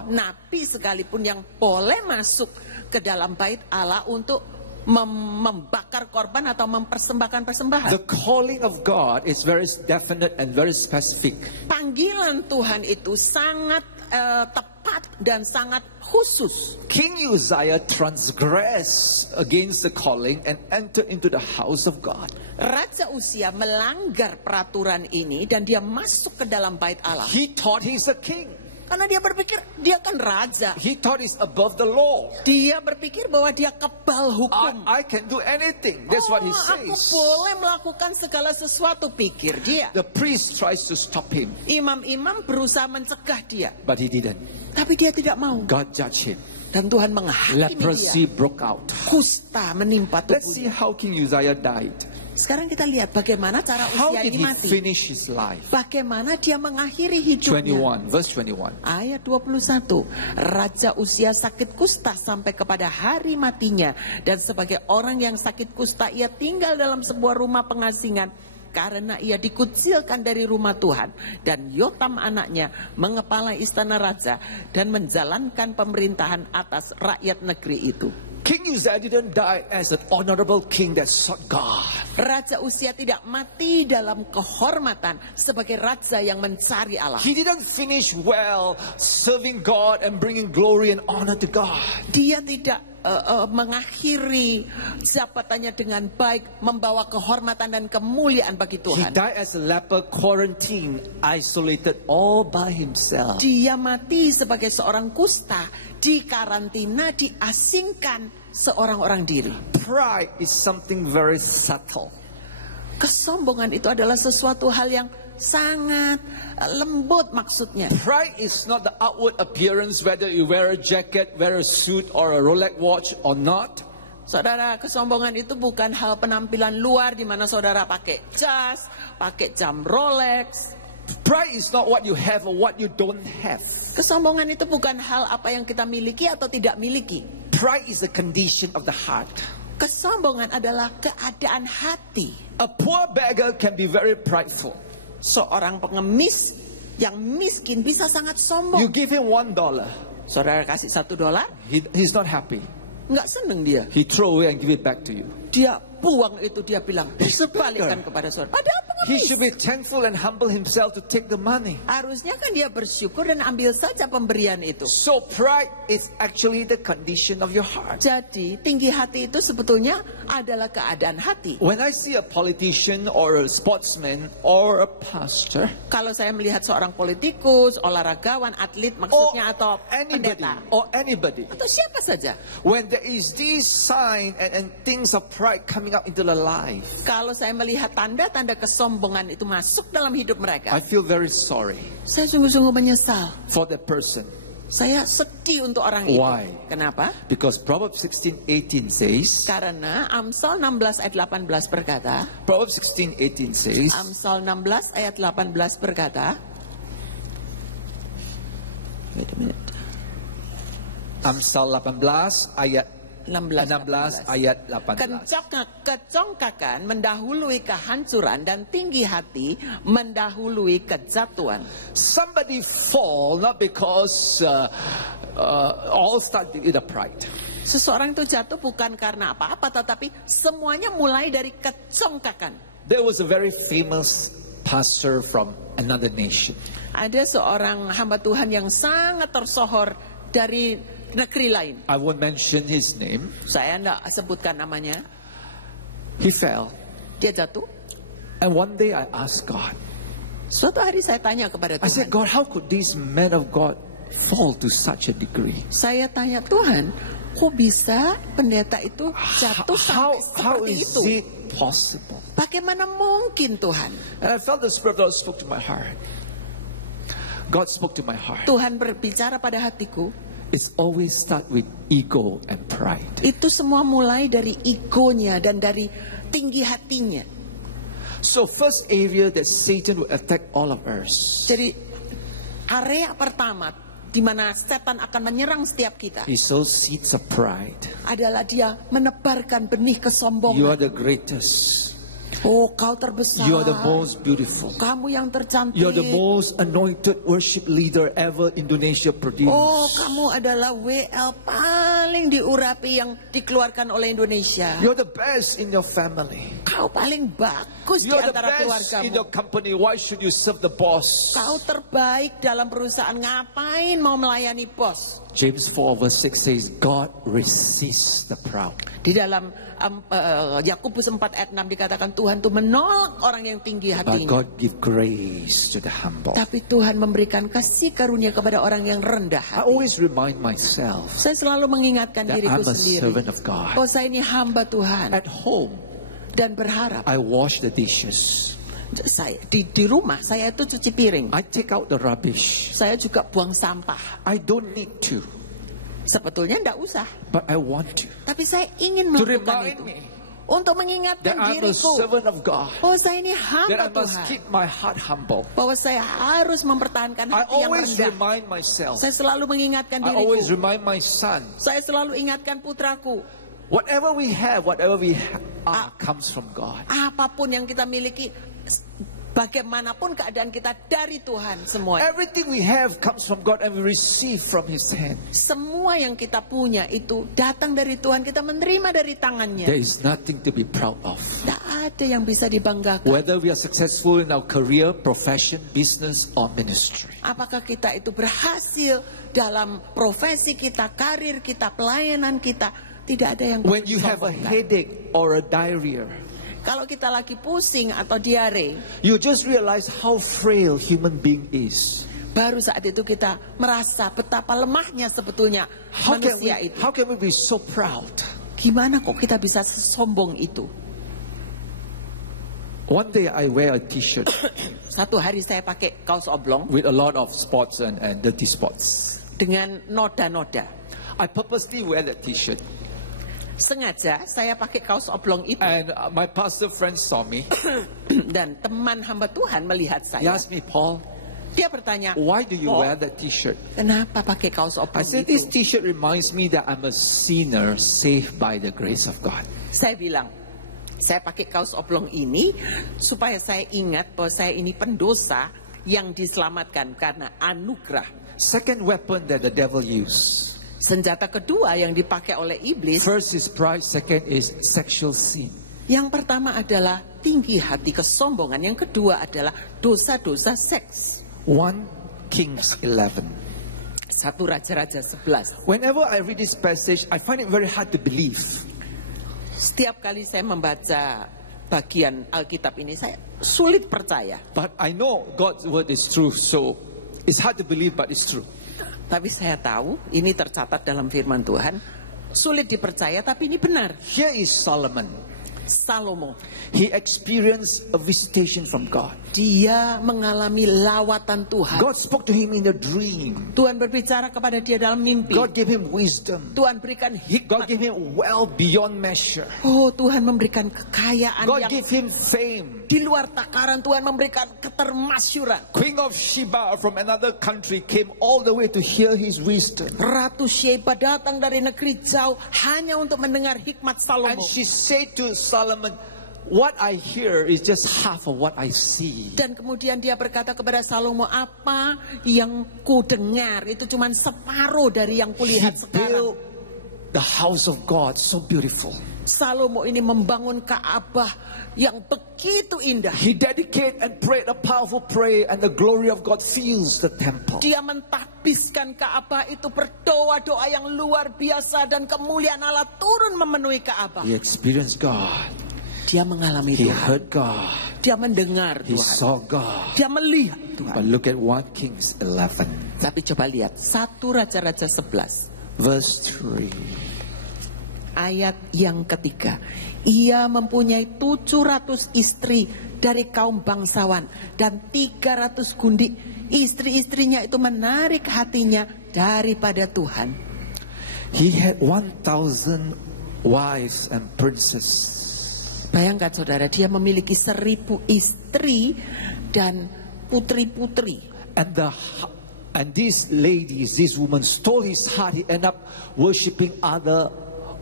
nabi sekalipun yang boleh masuk ke dalam bait Allah untuk membakar korban atau mempersembahkan persembahan. The calling of God is very definite and very specific. Panggilan Tuhan itu sangat tepat dan sangat khusus. King Uzziah transgressed against the calling and entered into the house of God. Raja Usia melanggar peraturan ini dan dia masuk ke dalam bait Allah. He thought he's a king. Karena dia berpikir dia kan raja. He thought he's above the law. Dia berpikir bahwa dia kebal hukum. I can do anything. That's what he Aku says. boleh melakukan segala sesuatu, pikir dia. The priest tries to stop him, Imam-imam berusaha mencegah dia, but he didn't. tapi dia tidak mau. God judged him. Dan Tuhan menghakimi dia. Leprosy broke out. Kusta menimpa Let's see tubuhnya. how King Uzziah died. Sekarang kita lihat bagaimana cara How Usia did ini he mati. finish his life? Bagaimana dia mengakhiri hidupnya. 21, verse 21. Ayat 21. Raja Usia sakit kusta sampai kepada hari matinya. Dan sebagai orang yang sakit kusta, ia tinggal dalam sebuah rumah pengasingan. Karena ia dikucilkan dari rumah Tuhan. Dan Yotam anaknya mengepalai istana raja. Dan menjalankan pemerintahan atas rakyat negeri itu. King Uzziah didn't die as an honorable king that sought God. Raja Usia tidak mati dalam kehormatan sebagai raja yang mencari Allah. He didn't finish well serving God and bringing glory and honor to God. Dia tidak mengakhiri jabatannya dengan baik, membawa kehormatan dan kemuliaan bagi He Tuhan. died as a leper, quarantined, isolated all by himself. Dia mati sebagai seorang kusta, dikarantina, diasingkan seorang-orang diri. Pride is something very subtle. Kesombongan itu adalah sesuatu hal yang sangat lembut maksudnya. Pride is not the outward appearance, whether you wear a jacket, wear a suit, or a Rolex watch or not. Saudara, kesombongan itu bukan hal penampilan luar di mana saudara pakai jas, pakai jam Rolex. Pride is not what you have or what you don't have. Kesombongan itu bukan hal apa yang kita miliki atau tidak miliki. Pride is a condition of the heart. Kesombongan adalah keadaan hati. A poor beggar can be very prideful. Seorang pengemis yang miskin bisa sangat sombong. You give him $1, Saudara kasih $1, he's not happy. nggak seneng dia. He throw away and give it back to you. dia buang itu, dia bilang, He's a beggar. balikkan kepada saudara. Padahal He pengemis. should be thankful and humble himself to take the money. Harusnya kan dia bersyukur dan ambil saja pemberian itu. So pride is actually the condition of your heart. Jadi tinggi hati itu sebetulnya adalah keadaan hati. When I see a politician or a sportsman or a pastor Kalau saya melihat seorang politikus, olahragawan, atlet or maksudnya atau anybody, atau siapa saja. when there is this sign and things of pride coming up into the life, Kalau saya melihat tanda-tanda kesombongan itu masuk dalam hidup mereka, I feel very sorry saya sungguh-sungguh menyesal. for that person. Saya sedih untuk orang itu. Why? Kenapa? Because Proverbs 16:18 says, Karena Amsal 16 ayat 18 berkata, Proverbs 16:18 says, Amsal 16 ayat 18 berkata, wait a minute, Amsal 18 ayat 16 ayat 18. Kecongkakan mendahului kehancuran dan tinggi hati mendahului kejatuhan. Somebody fall not because all start with the pride. Seseorang itu jatuh bukan karena apa-apa, tetapi semuanya mulai dari kecongkakan. There was a very famous pastor from another nation. Ada seorang hamba Tuhan yang sangat tersohor dari negeri lain. I won't mention his name. Saya tidak sebutkan namanya. He fell. Dia jatuh. And one day I asked God, Suatu hari saya tanya kepada I said, Tuhan. God, how could this man of God fall to such a degree? Saya tanya, Tuhan, kok bisa pendeta itu jatuh How sampai seperti is itu? it possible? Bagaimana mungkin, Tuhan? And I felt the Spirit of God spoke to my heart. God spoke to my heart. Tuhan berbicara pada hatiku. It's always start with ego and pride. Itu semua mulai dari egonya dan dari tinggi hatinya. So first area that Satan will attack all of us Jadi area pertama di mana setan akan menyerang setiap kita is sow seeds of pride. adalah dia menebarkan benih You are kesombongan. the greatest. Oh, kau terbesar. You are the most beautiful. Kamu yang tercantik. You are the most anointed worship leader ever Indonesia produced. Oh, kamu adalah WL paling diurapi yang dikeluarkan oleh Indonesia. You're the best in your family. Kau paling bagus di You're the antara best in keluargamu. your company. Why should you serve the boss? Kau terbaik dalam perusahaan. Ngapain mau melayani bos? James 4 verse 6 says, God resists the proud. Di dalam Yakobus 4 ayat 6 dikatakan Tuhan itu menolak orang yang tinggi But hatinya. God give grace to the humble. Tapi Tuhan memberikan kasih karunia kepada orang yang rendah I hati. always remind myself Saya selalu mengingatkan that diriku I'm a sendiri. servant of God. Oh, saya ini hamba Tuhan. At home, Dan berharap I wash the dishes. saya di rumah saya itu cuci piring. I take out the rubbish. Saya juga buang sampah. I don't need to, Sebetulnya tidak usah. but I want to. Tapi saya ingin To melakukan remind itu. me Untuk that mengingatkan I'm a diriku. servant of God. Oh, saya ini That hamba I must Tuhan. keep my heart humble. Bahwa saya harus mempertahankan I hati yang always rendah. remind myself. Saya selalu mengingatkan I always diriku. remind my son. Saya selalu ingatkan putraku. Whatever we have, are, comes from God. Apapun yang kita miliki, bagaimanapun keadaan kita dari Tuhan semua. Everything we have comes from God and we receive from His hand. Semua yang kita punya itu datang dari Tuhan. Kita menerima dari tangannya. There is nothing to be proud of. Tidak ada yang bisa dibanggakan. Whether we are successful in our career, profession, business, or ministry. Apakah kita itu berhasil dalam profesi kita, karir kita, pelayanan kita. Tidak ada yang When you have a disombongkan. headache or a diarrhea, Kalau kita lagi pusing atau diare, you just realize how frail human being is. baru saat itu kita merasa betapa lemahnya sebetulnya manusia itu. How can we be so proud? Gimana kok kita bisa sesombong itu? One day I wear a t-shirt Satu hari saya pakai kaos oblong with a lot of spots and dirty spots. dengan noda-noda. I purposely wear that t-shirt. Sengaja saya pakai kaos oblong itu. And my pastor friend saw me. Dan teman hamba Tuhan melihat He saya. asked me, Paul, Dia bertanya, why do you "Paul, wear that t-shirt? kenapa pakai kaos I oblong said, itu?" this t-shirt reminds me that I'm a sinner saved by the grace of God. Saya bilang, saya pakai kaos oblong ini supaya saya ingat bahwa saya ini pendosa yang diselamatkan karena anugerah. Second weapon that the devil uses Senjata kedua yang dipakai oleh iblis, First is pride, second is sexual sin. yang pertama adalah tinggi hati, kesombongan. Yang kedua adalah dosa-dosa seks. 1 Kings 11. 1 Raja-Raja 11. Whenever I read this passage, I find it very hard to believe. Setiap kali saya membaca bagian Alkitab ini, saya sulit percaya. But I know God's word is true, so it's hard to believe, but it's true. Tapi saya tahu, ini tercatat dalam firman Tuhan. Sulit dipercaya, tapi ini benar. Here is Solomon. Salomo, He experienced a visitation from God. dia mengalami lawatan Tuhan. God spoke to him in a dream. Tuhan berbicara kepada dia dalam mimpi. God gave him wisdom. Tuhan berikan God hikmat. gave him wealth beyond measure. Oh, Tuhan memberikan kekayaan God yang gave him fame. di luar takaran. Tuhan memberikan ketermasyuran. Queen of Sheba from another country came all the way to hear his wisdom. Ratu Sheba datang dari negeri jauh hanya untuk mendengar hikmat And Salomo. she said to Solomon, what I hear is just half of what I see. Dan kemudian dia berkata kepada Salomo, apa yang ku dengar itu cuma separuh dari yang He kulihat sekarang. built the house of God so beautiful. Salomo ini membangun Ka'bah yang begitu indah. He dedicated and prayed a powerful prayer, and the glory of God fills the temple. Dia mentahbiskan Ka'bah itu, berdoa-doa yang luar biasa, dan kemuliaan Allah turun memenuhi Ka'bah. He experienced God. Dia mengalami He Tuhan. heard God. Dia mendengar He Tuhan. saw God. Dia melihat Tuhan. But look at 1 Kings 11, Tapi coba lihat 1 Raja-Raja 11 verse 3. ayat yang ketiga. Ia mempunyai 700 istri dari kaum bangsawan dan 300 gundik. Istri-istrinya itu menarik hatinya daripada Tuhan. He had 1,000 wives and princes. Bayangkan saudara, dia memiliki 1.000 istri dan putri-putri. And these ladies, these women stole his heart. He ended up worshiping other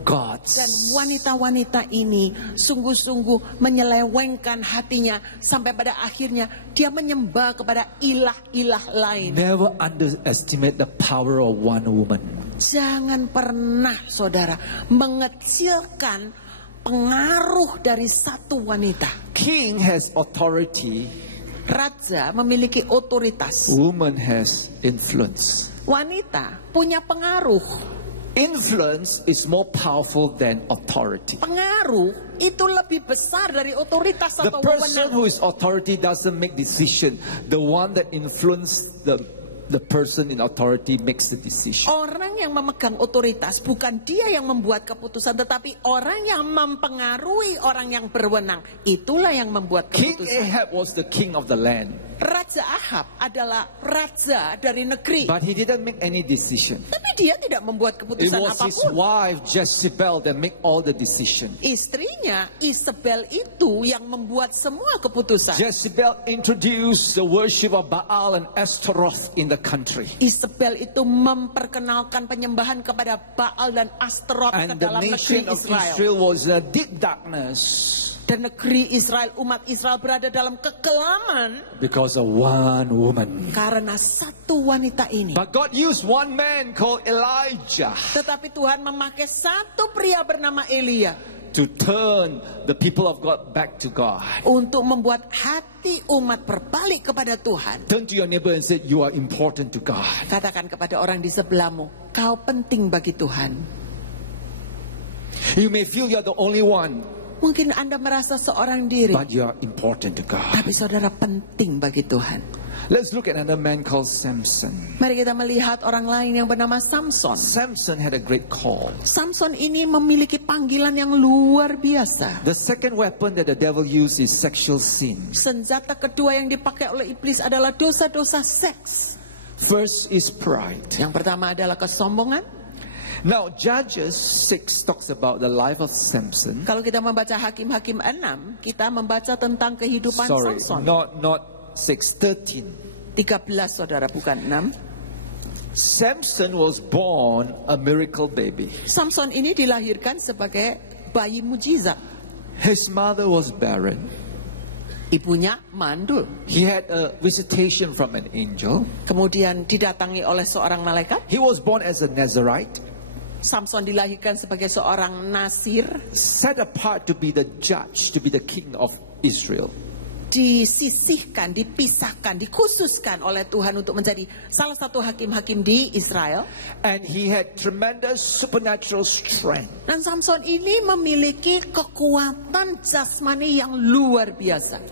gods. Dan wanita-wanita ini sungguh-sungguh menyelewengkan hatinya, sampai pada akhirnya dia menyembah kepada ilah-ilah lain. Never underestimate the power of one woman. Jangan pernah saudara mengecilkan pengaruh dari satu wanita. King has authority, Raja memiliki otoritas, woman has influence. wanita punya pengaruh. Influence is more powerful than authority. Pengaruh itu lebih besar dari otoritas The atau person wewenang. who is authority doesn't make decision. The one that influence the person in authority makes the decision. Orang yang memegang otoritas bukan dia yang membuat keputusan, tetapi orang yang mempengaruhi orang yang berwenang. Itulah yang membuat King keputusan. Ahab was the king of the land, Raja Ahab adalah raja dari negeri, but he didn't make any decision. tapi dia tidak membuat It keputusan was his apapun. wife Jezebel that make all the decision. Istrinya Isabel itu yang membuat semua keputusan. Jezebel introduced the worship of Baal and Ashtaroth in the country. Isabel itu memperkenalkan penyembahan kepada Baal dan Astaroth ke And the dalam negeri nation of Israel. Israel was in a deep darkness Dan negeri Israel, umat Israel berada dalam kekelaman because of one woman. karena satu wanita ini. But God used one man called Elijah Tetapi Tuhan memakai satu pria bernama Elia to turn the people of God back to God. untuk membuat hati umat berbalik kepada Tuhan. Turn to your neighbor and say, you are important to God. Katakan kepada orang di sebelahmu, kau penting bagi Tuhan. You may feel you are the only one, Mungkin Anda merasa seorang diri, but you are important to God. tapi saudara penting bagi Tuhan. Let's look at another man called Samson. Mari kita melihat orang lain yang bernama Samson. Samson had a great call. Samson ini memiliki panggilan yang luar biasa. The second weapon that the devil used is sexual sin. Senjata kedua yang dipakai oleh iblis adalah dosa-dosa seks. First is pride. Yang pertama adalah kesombongan. Now, Judges 6 talks about the life of Samson. Kalau kita membaca Hakim-Hakim 6, kita membaca tentang kehidupan Sorry, Samson. not 6, 13. 13 saudara, bukan 6. Samson was born a miracle baby. Samson ini dilahirkan sebagai bayi mujizat. His mother was barren. Ibunya mandul. He had a visitation from an angel. Kemudian didatangi oleh seorang malaikat. He was born as a Nazarite, Samson dilahirkan sebagai seorang Nasir. set apart to be the judge, to be the king of Israel. Disisihkan, dipisahkan, dikhususkan oleh Tuhan untuk menjadi salah satu hakim-hakim di Israel. And he had tremendous supernatural strength. Dan Samson ini memiliki kekuatan jasmani yang luar biasa.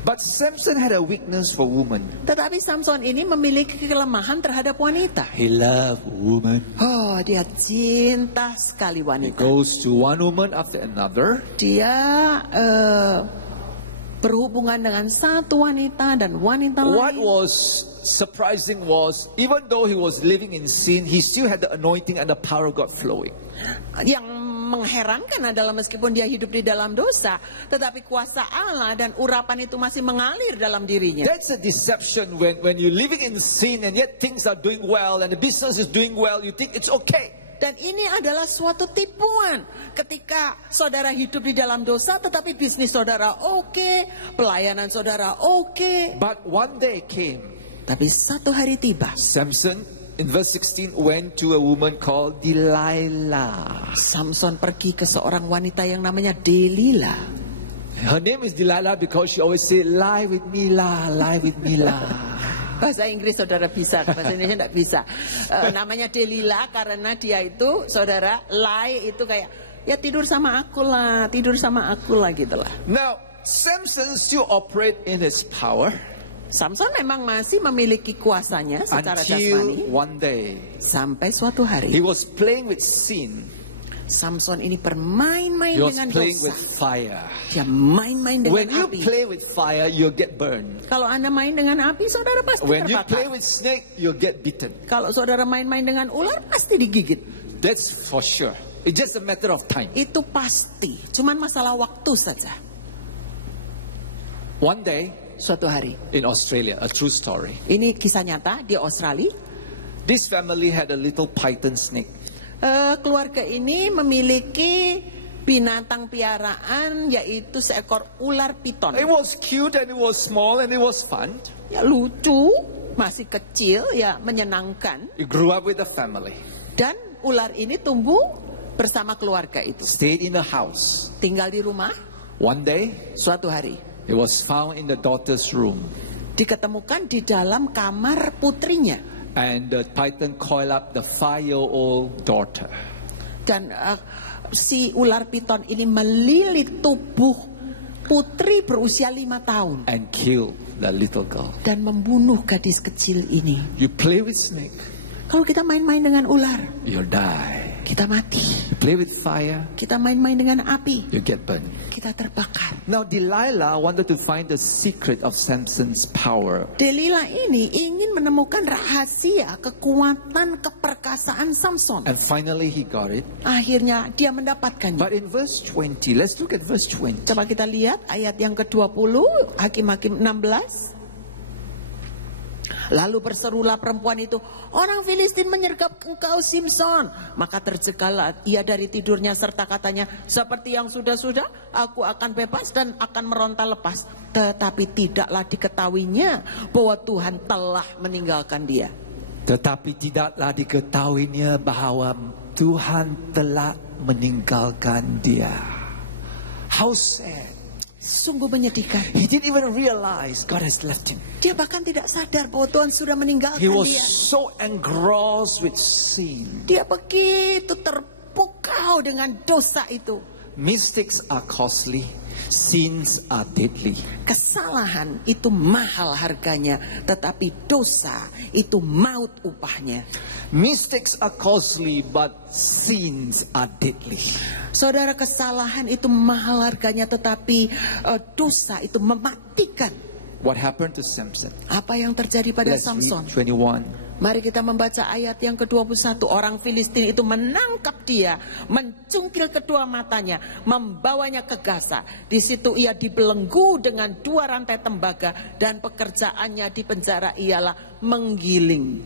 But Samson had a weakness for women. Tetapi Samson ini memiliki kelemahan terhadap wanita. He loved women. Oh, dia cinta sekali He wanita. goes to one woman after another. Dia berhubungan dengan satu wanita dan wanita What lain. was surprising was, even though he was living in sin, he still had the anointing and the power of God flowing. Yang mengherankan adalah meskipun dia hidup di dalam dosa, tetapi kuasa Allah dan urapan itu masih mengalir dalam dirinya. That's a deception when you're living in sin and yet things are doing well and the business is doing well, you think it's okay. Dan ini adalah suatu tipuan. Ketika saudara hidup di dalam dosa, tetapi bisnis saudara oke, pelayanan saudara oke. But one day came, Tapi satu hari tiba, Samson in verse 16 went to a woman called Delilah. Samson pergi ke seorang wanita yang namanya Delilah. Her name is Delilah because she always say, lie with me lah, lie with me lah. Bahasa Inggris saudara bisa, bahasa Indonesia tidak bisa. Namanya Delilah karena dia itu, saudara, lie itu kayak, ya tidur sama aku lah gitu lah. Now, Samson still operate in his power Samson memang masih memiliki kuasanya secara until jasmani. one day Sampai suatu hari, he was playing with sin. Samson ini bermain-main He was dengan playing dosa. with fire. Dia main-main dengan When you api. play with fire, you'll get burned. Kalau Anda main dengan api, saudara pasti When you play terbakar. with snake, you'll get bitten. Kalau saudara main-main dengan ular, pasti digigit. That's for sure. It's just a matter of time. Itu pasti. Cuman masalah waktu saja. One day Suatu hari. in Australia, a true story. Ini kisah nyata di Australia. This family had a little python snake. Keluarga ini memiliki binatang piaraan yaitu seekor ular piton. It was cute and it was small and it was fun. Ya lucu, masih kecil, ya menyenangkan. It grew up with the family. Dan ular ini tumbuh bersama keluarga itu. Stayed in the house. Tinggal di rumah. One day, Suatu hari it was found in the daughter's room. diketemukan di dalam kamar putrinya. And the python coiled up the 5-year-old daughter. Dan si ular piton ini melilit tubuh putri berusia 5 tahun. And killed the little girl. Dan membunuh gadis kecil ini. You play with snake, Kalau kita main-main dengan ular, you'll die. kita mati. You play with fire, Kita main-main dengan api, you get burned. kita terbakar. Now Delilah wanted to find the secret of Samson's power. Delilah ini ingin menemukan rahasia kekuatan keperkasaan Samson. And finally he got it. Akhirnya dia mendapatkannya. But in verse 20, let's look at verse 20. Coba kita lihat ayat yang ke-20, Hakim-Hakim 16. Lalu berserulah perempuan itu, orang Filistin menyergap engkau Samson. Maka terjegallah ia dari tidurnya serta katanya, seperti yang sudah-sudah aku akan bebas dan akan meronta lepas. Tetapi tidaklah diketahuinya bahwa Tuhan telah meninggalkan dia. Tetapi tidaklah diketahuinya bahwa Tuhan telah meninggalkan dia. How sad. Sungguh menyedihkan. He didn't even realize God has left him. Dia bahkan tidak sadar bahwa Tuhan sudah meninggalkan He was dia. so engrossed with sin. Dia begitu terpukau dengan dosa itu. Mistakes are costly. Sins are deadly. Kesalahan itu mahal harganya, tetapi dosa itu maut upahnya. Mistakes are costly, but sins are deadly. Saudara, kesalahan itu mahal harganya, tetapi dosa itu mematikan. What happened to Samson? Apa yang terjadi pada Let's Samson? read 21. Mari kita membaca ayat yang ke-21. Orang Filistin itu menangkap dia, mencungkil kedua matanya, membawanya ke Gaza. Di situ ia dibelenggu dengan 2 rantai tembaga dan pekerjaannya di penjara ialah menggiling.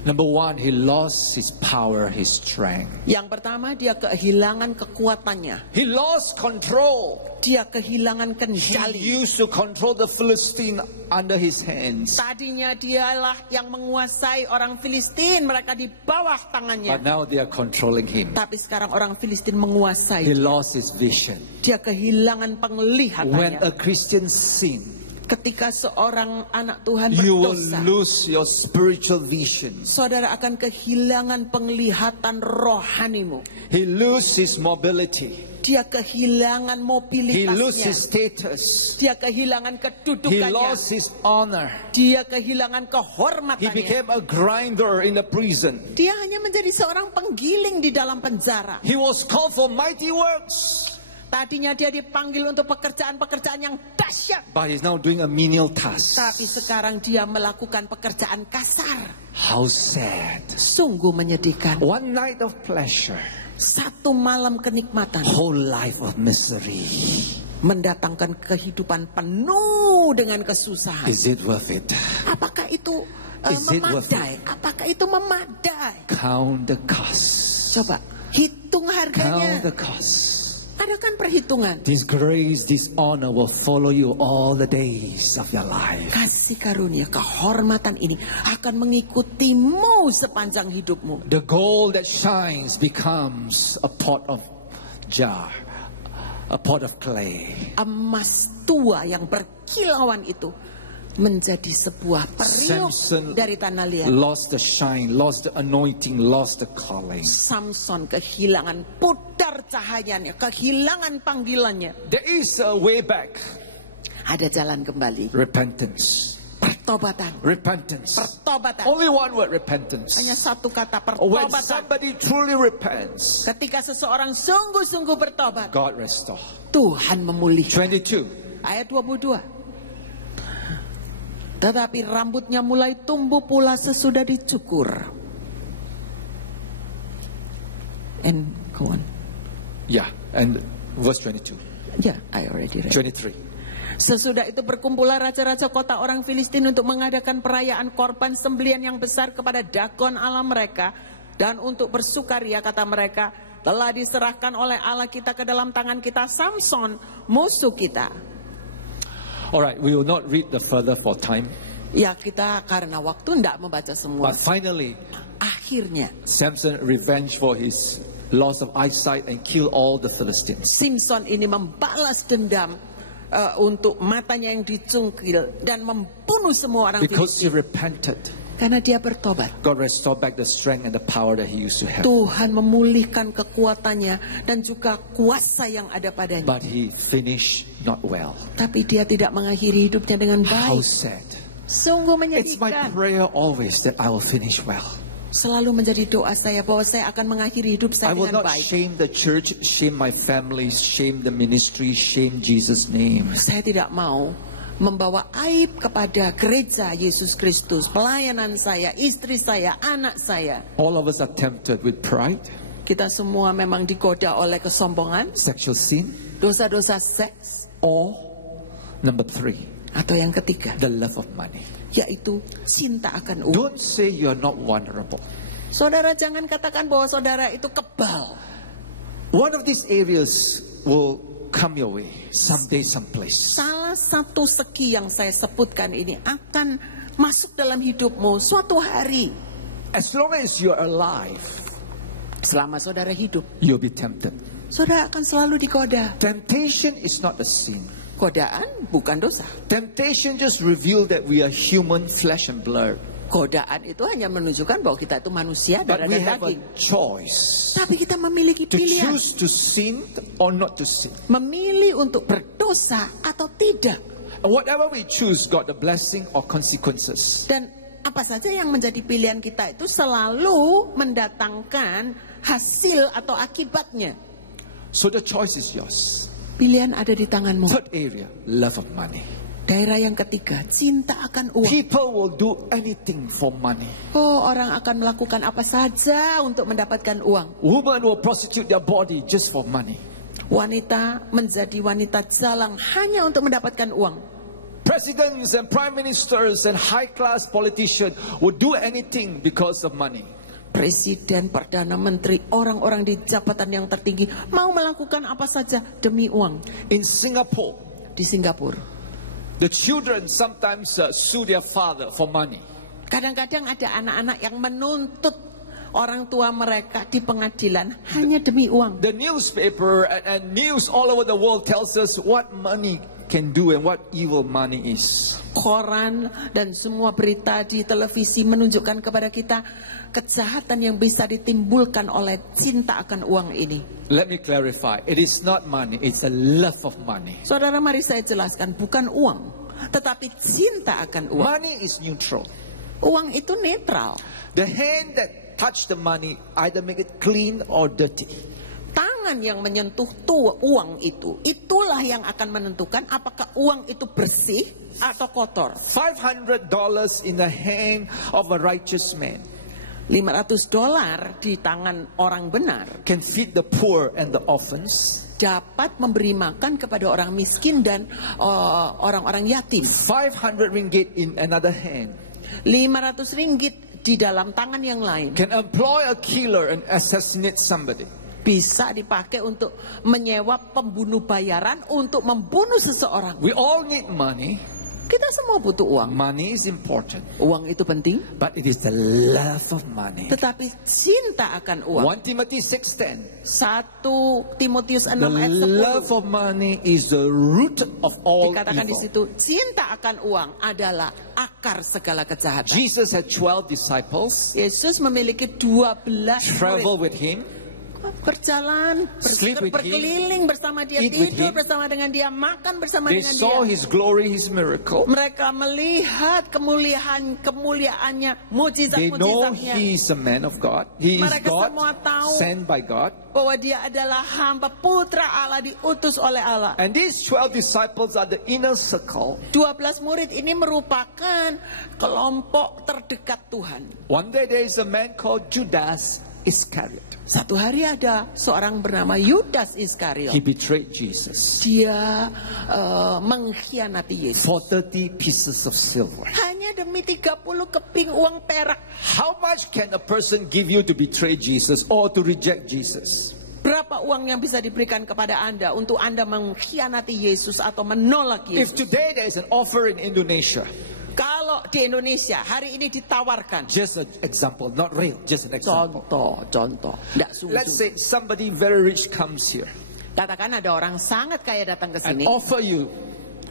Number one, he lost his power, his strength. Yang pertama, dia kehilangan kekuatannya. He lost control. Dia kehilangan He kendali. used to control the Philistine under his hands. Tadinya dialah yang menguasai orang Filistin, mereka di bawah But tangannya. now they are controlling him. Tapi sekarang orang Filistin menguasai. He lost his vision. Dia kehilangan When penglihatannya. a Christian sins, Ketika seorang anak Tuhan you will berdosa, lose your spiritual vision. saudara akan kehilangan penglihatan rohanimu. He loses his mobility. Dia kehilangan He loses mobilitasnya. his status. Dia kehilangan He kedudukannya. lost his honor. Dia kehilangan He kehormatannya. became a grinder in the prison. Dia hanya menjadi seorang penggiling di dalam penjara. He was called for mighty works, Tadinya dia dipanggil untuk pekerjaan-pekerjaan yang dahsyat. but he's now doing a menial task. Tapi sekarang dia melakukan pekerjaan kasar. How sad. Sungguh menyedihkan. One night of pleasure, Satu malam kenikmatan whole life of misery. mendatangkan kehidupan penuh dengan kesusahan. Is it worth it? Apakah itu Is it worth memadai? Apakah itu memadai? Count the cost. Coba hitung Count harganya. the cost. Adakan perhitungan. This grace, this honor will follow you all the days of your life. Kasih karunia, kehormatan ini akan mengikutimu sepanjang hidupmu. The gold that shines becomes a pot of jar, a pot of clay. Emas tua yang berkilauan itu menjadi sebuah periuk Samson dari tanah liat. lost the shine, lost the anointing, lost the calling. Samson kehilangan pudar cahayanya, kehilangan panggilannya. There is a way back. Ada jalan kembali. Repentance. Pertobatan. Repentance. Pertobatan. Only one word, repentance. Hanya satu kata, When pertobatan. somebody truly repents, Ketika seseorang sungguh-sungguh bertobat, God restores. Tuhan memulihkan. 22. Ayat 22. Tetapi rambutnya mulai tumbuh pula sesudah dicukur. And go on. Yeah, and verse 22. Yeah, I already read. 23. Sesudah itu berkumpullah raja-raja kota orang Filistin untuk mengadakan perayaan korban sembelian yang besar kepada Dagon Allah mereka. Dan untuk bersukaria kata mereka, telah diserahkan oleh Allah kita ke dalam tangan kita Samson, musuh kita. Alright, we will not read the further for time. Ya kita karena waktu tidak membaca semua. But finally, Akhirnya Samson revenge for his loss of eyesight and kill all the Philistines. Simpson ini membalas dendam untuk matanya yang dicungkil dan membunuh semua orang Because he Filistin. repented, Karena dia bertobat. God restored back the strength and the power that he used to have. Tuhan memulihkan kekuatannya dan juga kuasa yang ada padanya. But he finished not well. Tapi dia tidak mengakhiri hidupnya dengan How baik. sad. Sungguh It's my menyedihkan. prayer always that I will finish well. Selalu menjadi doa saya bahwa saya akan mengakhiri hidup I saya will dengan not baik. shame the church, shame my family, shame the ministry, shame Jesus' name. Saya tidak mau membawa aib kepada gereja Yesus Kristus, pelayanan saya, istri saya, anak saya. All of us are tempted with pride, Kita semua memang digoda oleh kesombongan, sexual sin, dosa-dosa seks, or number 3, atau yang ketiga, the love of money. yaitu cinta akan uang. Don't say you're not vulnerable. Saudara jangan katakan bahwa saudara itu kebal. One of these areas will come your way someday, someplace. Salah satu segi yang saya sebutkan ini akan masuk dalam hidupmu suatu hari. As long as you're alive, Selama saudara hidup, you'll be tempted. saudara akan selalu digoda. Temptation is not a sin. Godaan bukan dosa. Temptation just reveals that we are human, flesh and blood. Godaan itu hanya menunjukkan bahwa kita itu manusia, But darah we dan have a daging. choice Tapi kita memiliki to pilihan. choose to sin or not to sin. Memilih untuk berdosa atau tidak. And whatever we choose got the blessing or consequences. Dan apa saja yang menjadi pilihan kita itu selalu mendatangkan hasil atau akibatnya. So the choice is yours. Pilihan ada di tanganmu. Third area, love of money. Daerah yang ketiga, cinta akan uang. People will do anything for money. Oh, orang akan melakukan apa saja untuk mendapatkan uang. Women will prostitute their body just for money. Wanita menjadi wanita jalang hanya untuk mendapatkan uang. Presidents and prime ministers and high-class politicians would do anything because of money. Presiden, Perdana Menteri, orang-orang di jabatan yang tertinggi mau melakukan apa saja demi uang. In Singapore, Di Singapura, the children sometimes sue their father for money. kadang-kadang ada anak-anak yang menuntut orang tua mereka di pengadilan hanya demi uang. The newspaper and news all over the world tells us what money can do and what evil money is. Koran dan semua berita di televisi menunjukkan kepada kita kejahatan yang bisa ditimbulkan oleh cinta akan uang ini. Let me clarify. It is not money. It's a love of money. Saudara, mari saya jelaskan, bukan uang, tetapi cinta akan uang. Money is neutral. Uang itu netral. The hand that touch the money either make it clean or dirty. Tangan yang menyentuh uang itu, itulah yang akan menentukan apakah uang itu bersih atau kotor. $500 in the hand of a righteous man $500 di tangan orang benar can feed the poor and the orphans. dapat memberi makan kepada orang miskin dan orang-orang yatim. 500 ringgit in another hand $500 di dalam tangan yang lain can employ a killer and assassinate somebody. bisa dipakai untuk menyewa pembunuh bayaran untuk membunuh seseorang. We all need money. Kita semua butuh uang. Money is important, Uang itu penting, but it is the love of money. tetapi cinta akan uang. 1 Timothy 6:10. 1 Timotius 6 The ayat love 10 of money is the root of all dikatakan di evil. situ, cinta akan uang adalah akar segala kejahatan. Jesus had 12 disciples Yesus memiliki 12 travel murid. with him, Berjalan, Sleep with berkeliling bersama dia, eat with tidur him. bersama dengan dia, makan bersama they dengan saw dia. his glory, his miracle. Mereka melihat kemuliaannya, They know mujizat-mujizatnya, he is a man of God. He is Mereka God, semua tahu sent by God. bahwa dia adalah hamba putra Allah, diutus oleh Allah. And these 12 disciples are the inner circle. 12 murid ini merupakan kelompok terdekat Tuhan. One day there is a man called Judas Iscariot. Satu hari ada seorang bernama Yudas Iskariot. He betrayed Jesus Dia mengkhianati Yesus. for 30 pieces of silver. Hanya demi 30 keping uang perak. How much can a person give you to betray Jesus or to reject Jesus? Berapa uang yang bisa diberikan kepada Anda untuk Anda mengkhianati Yesus atau menolak If Yesus? today there is an offer in Indonesia, Kalau di Indonesia hari ini ditawarkan, just an example, not real, just an example. contoh, tidak Let's sungguh. say somebody very rich comes here Katakan ada orang sangat kaya datang ke and sini offer you,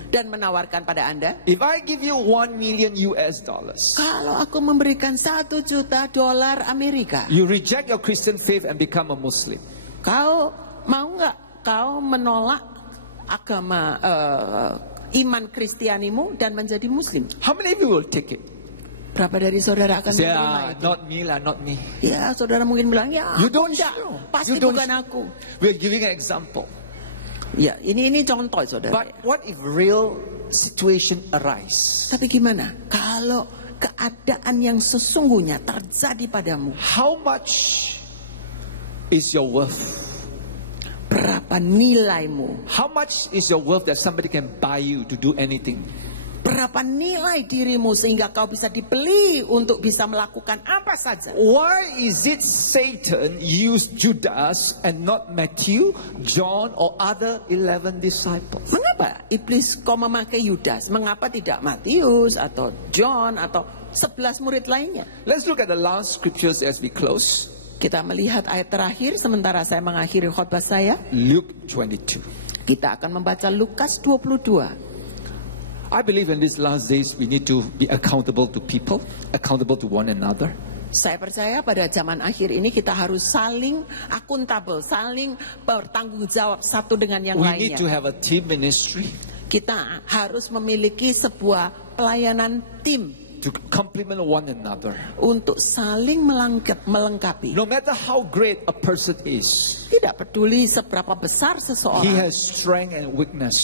dan menawarkan pada Anda, if I give you $1 million, kalau aku memberikan $1 juta Amerika, you reject your Christian faith and become a Muslim. kau mau nggak kau menolak agama iman Kristianimu dan menjadi Muslim? How many of you will take it? Berapa dari saudara akan Say, menerima itu? not me lah, not me. Ya, saudara mungkin bilang, ya You aku don't enggak, show. pasti You don't bukan show. aku. We're giving an example. Ya, ini contoh saudara. But what if real situation arise? Tapi gimana kalau keadaan yang sesungguhnya terjadi padamu? How much is your worth? Berapa nilaimu? How much is your worth that somebody can buy you to do anything? Berapa nilai dirimu sehingga kau bisa dibeli untuk bisa melakukan apa saja? Why is it Satan used Judas and not Matthew, John or other 11 disciples? Mengapa iblis kau memakai Yudas? Mengapa tidak Matius atau John atau 11 murid lainnya? Let's look at the last scriptures as we close. Kita melihat ayat terakhir sementara saya mengakhiri khotbah saya. Luke 22. Kita akan membaca Lukas 22. I believe in these last days we need to be accountable to people, accountable to one another. Saya percaya pada zaman akhir ini kita harus saling akuntabel, saling bertanggung jawab satu dengan yang We need to lainnya. have a team ministry Kita harus memiliki sebuah pelayanan tim to complement one another. untuk saling melengkapi. No matter how great a person is, Tidak peduli seberapa besar he seseorang, has strength and weakness.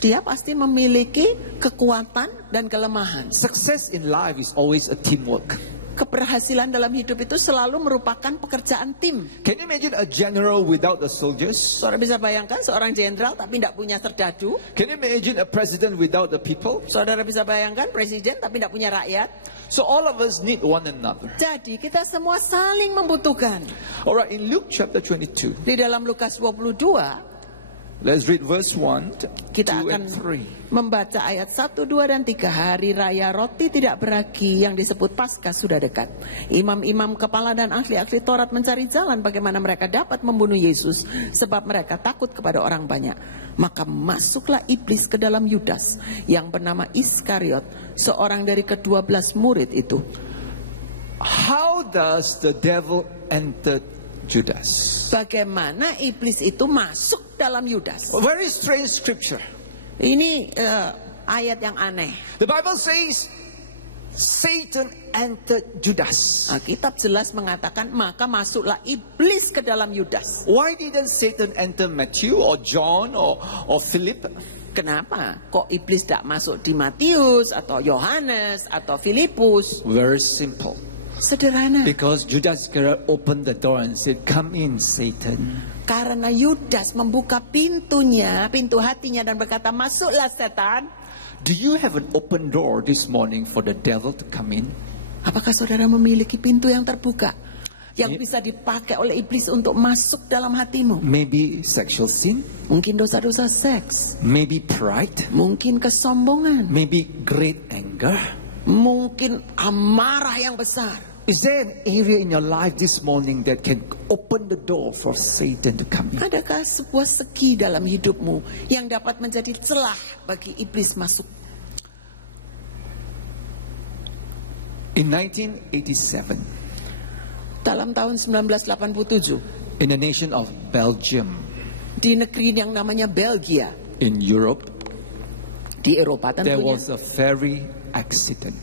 dia pasti memiliki kekuatan dan kelemahan. Success in life is always a teamwork. Keberhasilan dalam hidup itu selalu merupakan pekerjaan tim. Can you imagine a general without the soldiers? Saudara bisa bayangkan seorang jenderal tapi tidak punya serdadu. Can you imagine a president without the people? Saudara bisa bayangkan presiden tapi tidak punya rakyat. So all of us need one another. Jadi kita semua saling membutuhkan. Alright, in Luke chapter 22, Di dalam Lukas 22, let's read verse 1, kita 2 akan and 3. membaca ayat 1, 2, dan 3. Hari raya roti tidak beragi yang disebut Paskah sudah dekat. Imam-imam kepala dan ahli-ahli Taurat mencari jalan bagaimana mereka dapat membunuh Yesus, sebab mereka takut kepada orang banyak. Maka masuklah iblis ke dalam Yudas yang bernama Iskariot, seorang dari ke-12 murid itu. How does the devil enter Judas? Bagaimana iblis itu masuk dalam Yudas? A very strange scripture. Ini ayat yang aneh. The Bible says Satan entered Judas. Kitab jelas mengatakan maka masuklah iblis ke dalam Yudas. Why didn't Satan enter Matthew or John or Philip? Kenapa? Kok iblis tidak masuk di Matius atau Yohanes atau Filipus? Very simple. Sederhana. Because Judas Iscariot opened the door and said, "Come in, Satan." Karena Yudas membuka pintunya, pintu hatinya dan berkata, "Masuklah setan." Do you have an open door this morning for the devil to come in? Apakah saudara memiliki pintu yang terbuka yang bisa dipakai oleh iblis untuk masuk dalam hatimu? Maybe sexual sin, Mungkin dosa-dosa seks, maybe pride, mungkin kesombongan, maybe great anger. mungkin amarah yang besar. Is there an area in your life this morning that can open the door for Satan to come in? Adakah sebuah segi dalam hidupmu yang dapat menjadi celah bagi iblis masuk? In 1987, Dalam tahun 1987, in the nation of Belgium, di negeri yang namanya Belgia, in Europe, di Eropa there tentunya, was a ferry accident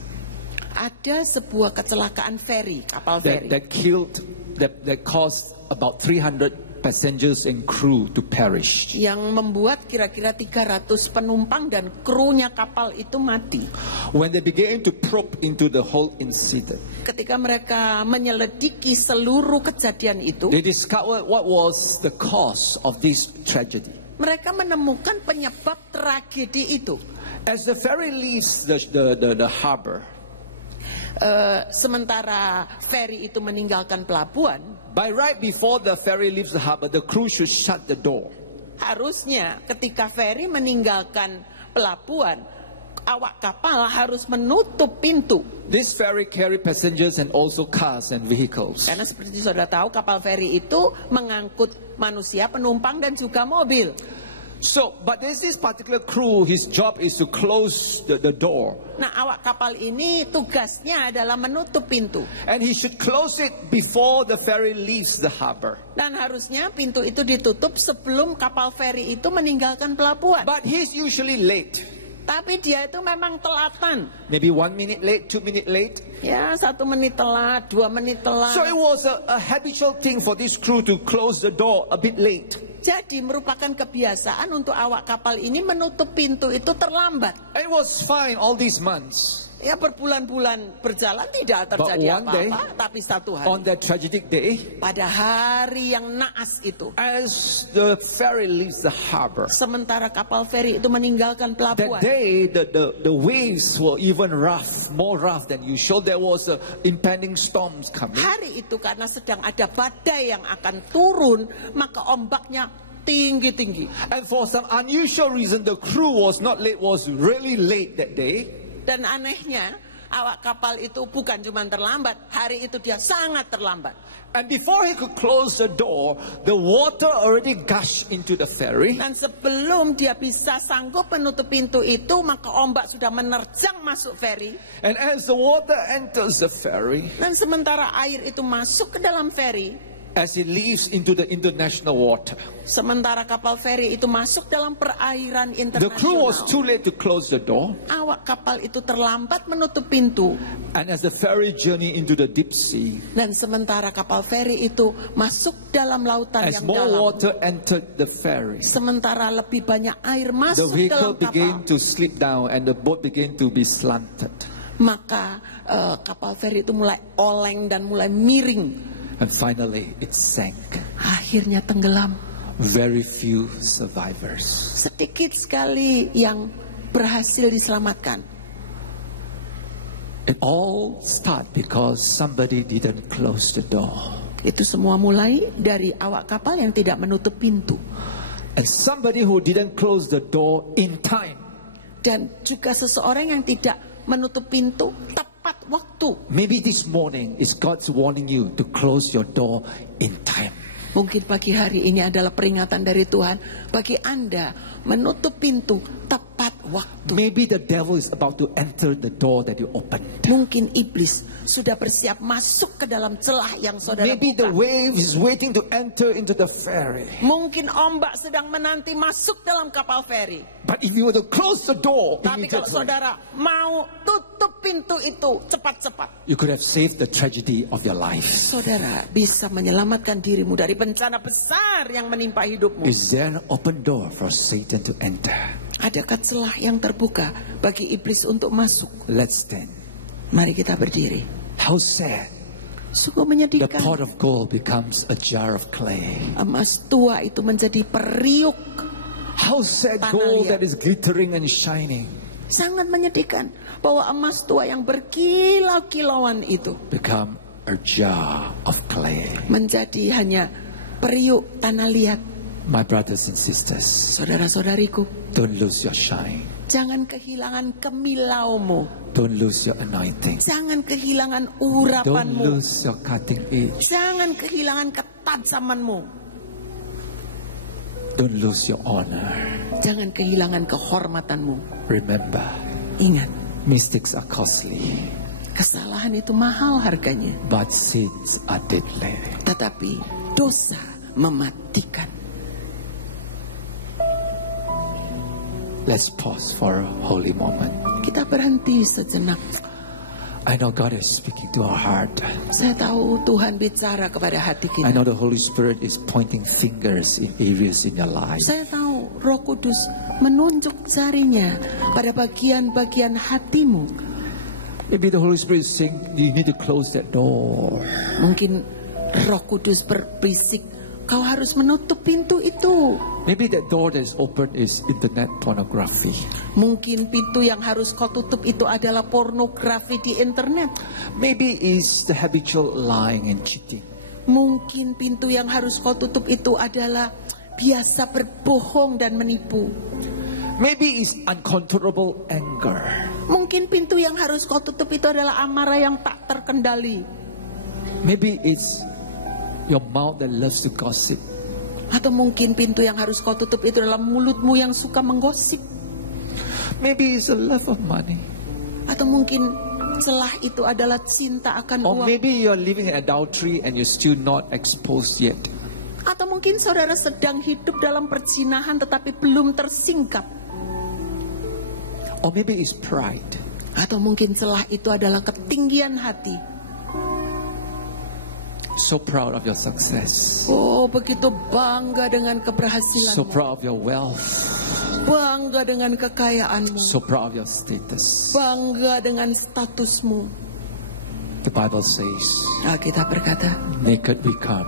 ada sebuah kecelakaan feri, kapal feri, that caused about 300 passengers and crew to perish. yang membuat kira-kira 300 penumpang dan krunya kapal itu mati. When they began to probe into the whole incident, Ketika mereka menyelidiki seluruh kejadian itu, they discovered what was the cause of this tragedy. mereka menemukan penyebab tragedi itu. As the ferry leaves the harbor, Sementara feri itu meninggalkan pelabuhan, by right before the ferry leaves the harbor, the crew should shut the door. harusnya ketika feri meninggalkan pelabuhan, awak kapal harus menutup pintu. This ferry carry passengers and also cars and vehicles. Karena seperti saudara tahu, kapal feri itu mengangkut manusia, penumpang dan juga mobil. So, but there's this particular crew, his job is to close the door. Nah, awak kapal ini tugasnya adalah menutup pintu. And he should close it before the ferry leaves the harbor. Dan harusnya pintu itu ditutup sebelum kapal feri itu meninggalkan pelabuhan. But he's usually late. Tapi dia itu memang telatan. Maybe 1 minute late, 2 minutes late. Ya, 1 menit telat, 2 menit telat. So it was a habitual thing for this crew to close the door a bit late. Jadi merupakan kebiasaan untuk awak kapal ini menutup pintu itu terlambat. And it was fine all these months. Ya, berbulan-bulan berjalan tidak But terjadi one day, apa-apa. Tapi satu on hari, that tragic day, pada hari yang naas itu, as the ferry leaves the harbor, sementara kapal feri itu meninggalkan that pelabuhan, day the waves were even rough, more rough than usual. There was impending storms coming. hari itu karena sedang ada badai yang akan turun, maka ombaknya tinggi-tinggi. And for some unusual reason, the crew was not late, was really late that day. Dan anehnya, awak kapal itu bukan cuma terlambat, hari itu dia sangat terlambat. And before he could close the door, the water already gushed into the ferry. Dan sebelum dia bisa sanggup menutup pintu itu, maka ombak sudah menerjang masuk feri. And as the water enters the ferry, Dan sementara air itu masuk ke dalam feri, as it leaves into the international water, sementara kapal feri itu masuk dalam perairan the crew was internasional, too late to close the door. awak kapal itu terlambat menutup pintu. And as the ferry journeyed into the deep sea, Dan sementara kapal feri itu masuk dalam lautan as yang more dalam, water entered the ferry, sementara lebih banyak air the masuk vehicle dalam kapal, began to slip down and the boat began to be slanted. maka kapal feri itu mulai oleng dan mulai miring. And finally, it sank. Akhirnya tenggelam. Very few survivors. Sedikit sekali yang berhasil diselamatkan. It all started because somebody didn't close the door. Itu semua mulai dari awak kapal yang tidak menutup pintu. And somebody who didn't close the door in time. Dan juga seseorang yang tidak menutup pintu tepat waktu. Maybe this morning is God's warning you to close your door in time. Mungkin pagi hari ini adalah peringatan dari Tuhan bagi Anda menutup pintu tepat waktu. Maybe the devil is about to enter the door that you opened. Mungkin iblis sudah bersiap masuk ke dalam celah yang saudara Maybe the buka. wave is waiting to enter into the ferry. Mungkin ombak sedang menanti masuk dalam kapal feri. But if you were to close the door Tapi kalau immediately, saudara mau tutup pintu itu cepat-cepat, you could have saved the tragedy of your life. saudara bisa menyelamatkan dirimu dari bencana besar yang menimpa hidupmu. Is there an open door for Satan to enter? Adakah celah yang terbuka bagi iblis untuk masuk? Let's stand. Mari kita berdiri. How sad. Sungguh The menyedihkan. pot of gold becomes a jar of clay. Emas tua itu menjadi periuk. How sad Tanah gold liat. that is glittering and shining Sangat menyedihkan bahwa emas tua yang berkilau-kilauan itu become a jar of clay. menjadi hanya periuk tanah liat. My brothers and sisters, Saudara-saudariku, don't lose your shine. jangan kehilangan kemilaumu. Don't lose your anointing. Jangan kehilangan Don't urapanmu. lose your cutting edge. Jangan kehilangan ketajamanmu. Don't lose your honor. Jangan kehilangan kehormatanmu. Remember, Ingat, mistakes are costly, kesalahan itu mahal harganya. but sins are deadly. Tetapi dosa mematikan. Let's pause for a holy moment. Kita berhenti sejenak. I know God is speaking to our heart. Saya tahu Tuhan bicara kepada hati I kita. know the Holy Spirit is pointing fingers in areas in your life. Saya tahu Roh Kudus menunjuk jarinya pada bagian-bagian hatimu. Maybe the Holy Spirit is saying you need to close that door. Mungkin Roh Kudus berbisik, kau harus menutup pintu itu. Maybe that door that is open is internet pornography. Mungkin pintu yang harus kau tutup itu adalah pornografi di internet. Maybe it's the habitual lying and cheating. Mungkin pintu yang harus kau tutup itu adalah biasa berbohong dan menipu. Maybe it's uncontrollable anger. Mungkin pintu yang harus kau tutup itu adalah amarah yang tak terkendali. Maybe it's your mouth that loves to gossip. Atau mungkin pintu yang harus kau tutup itu adalah mulutmu yang suka menggosip. Maybe it's the love of money. Atau mungkin celah itu adalah cinta akan Or uang. maybe you're living in adultery and you're still not exposed yet. Atau mungkin saudara sedang hidup dalam perzinahan tetapi belum tersingkap. Or maybe it's pride. Atau mungkin celah itu adalah ketinggian hati. So proud of your success. Oh, begitu bangga dengan So keberhasilanmu. proud of your wealth. Bangga dengan kekayaanmu. So proud of your status. Bangga dengan statusmu. The Bible says, Alkitab berkata, naked we come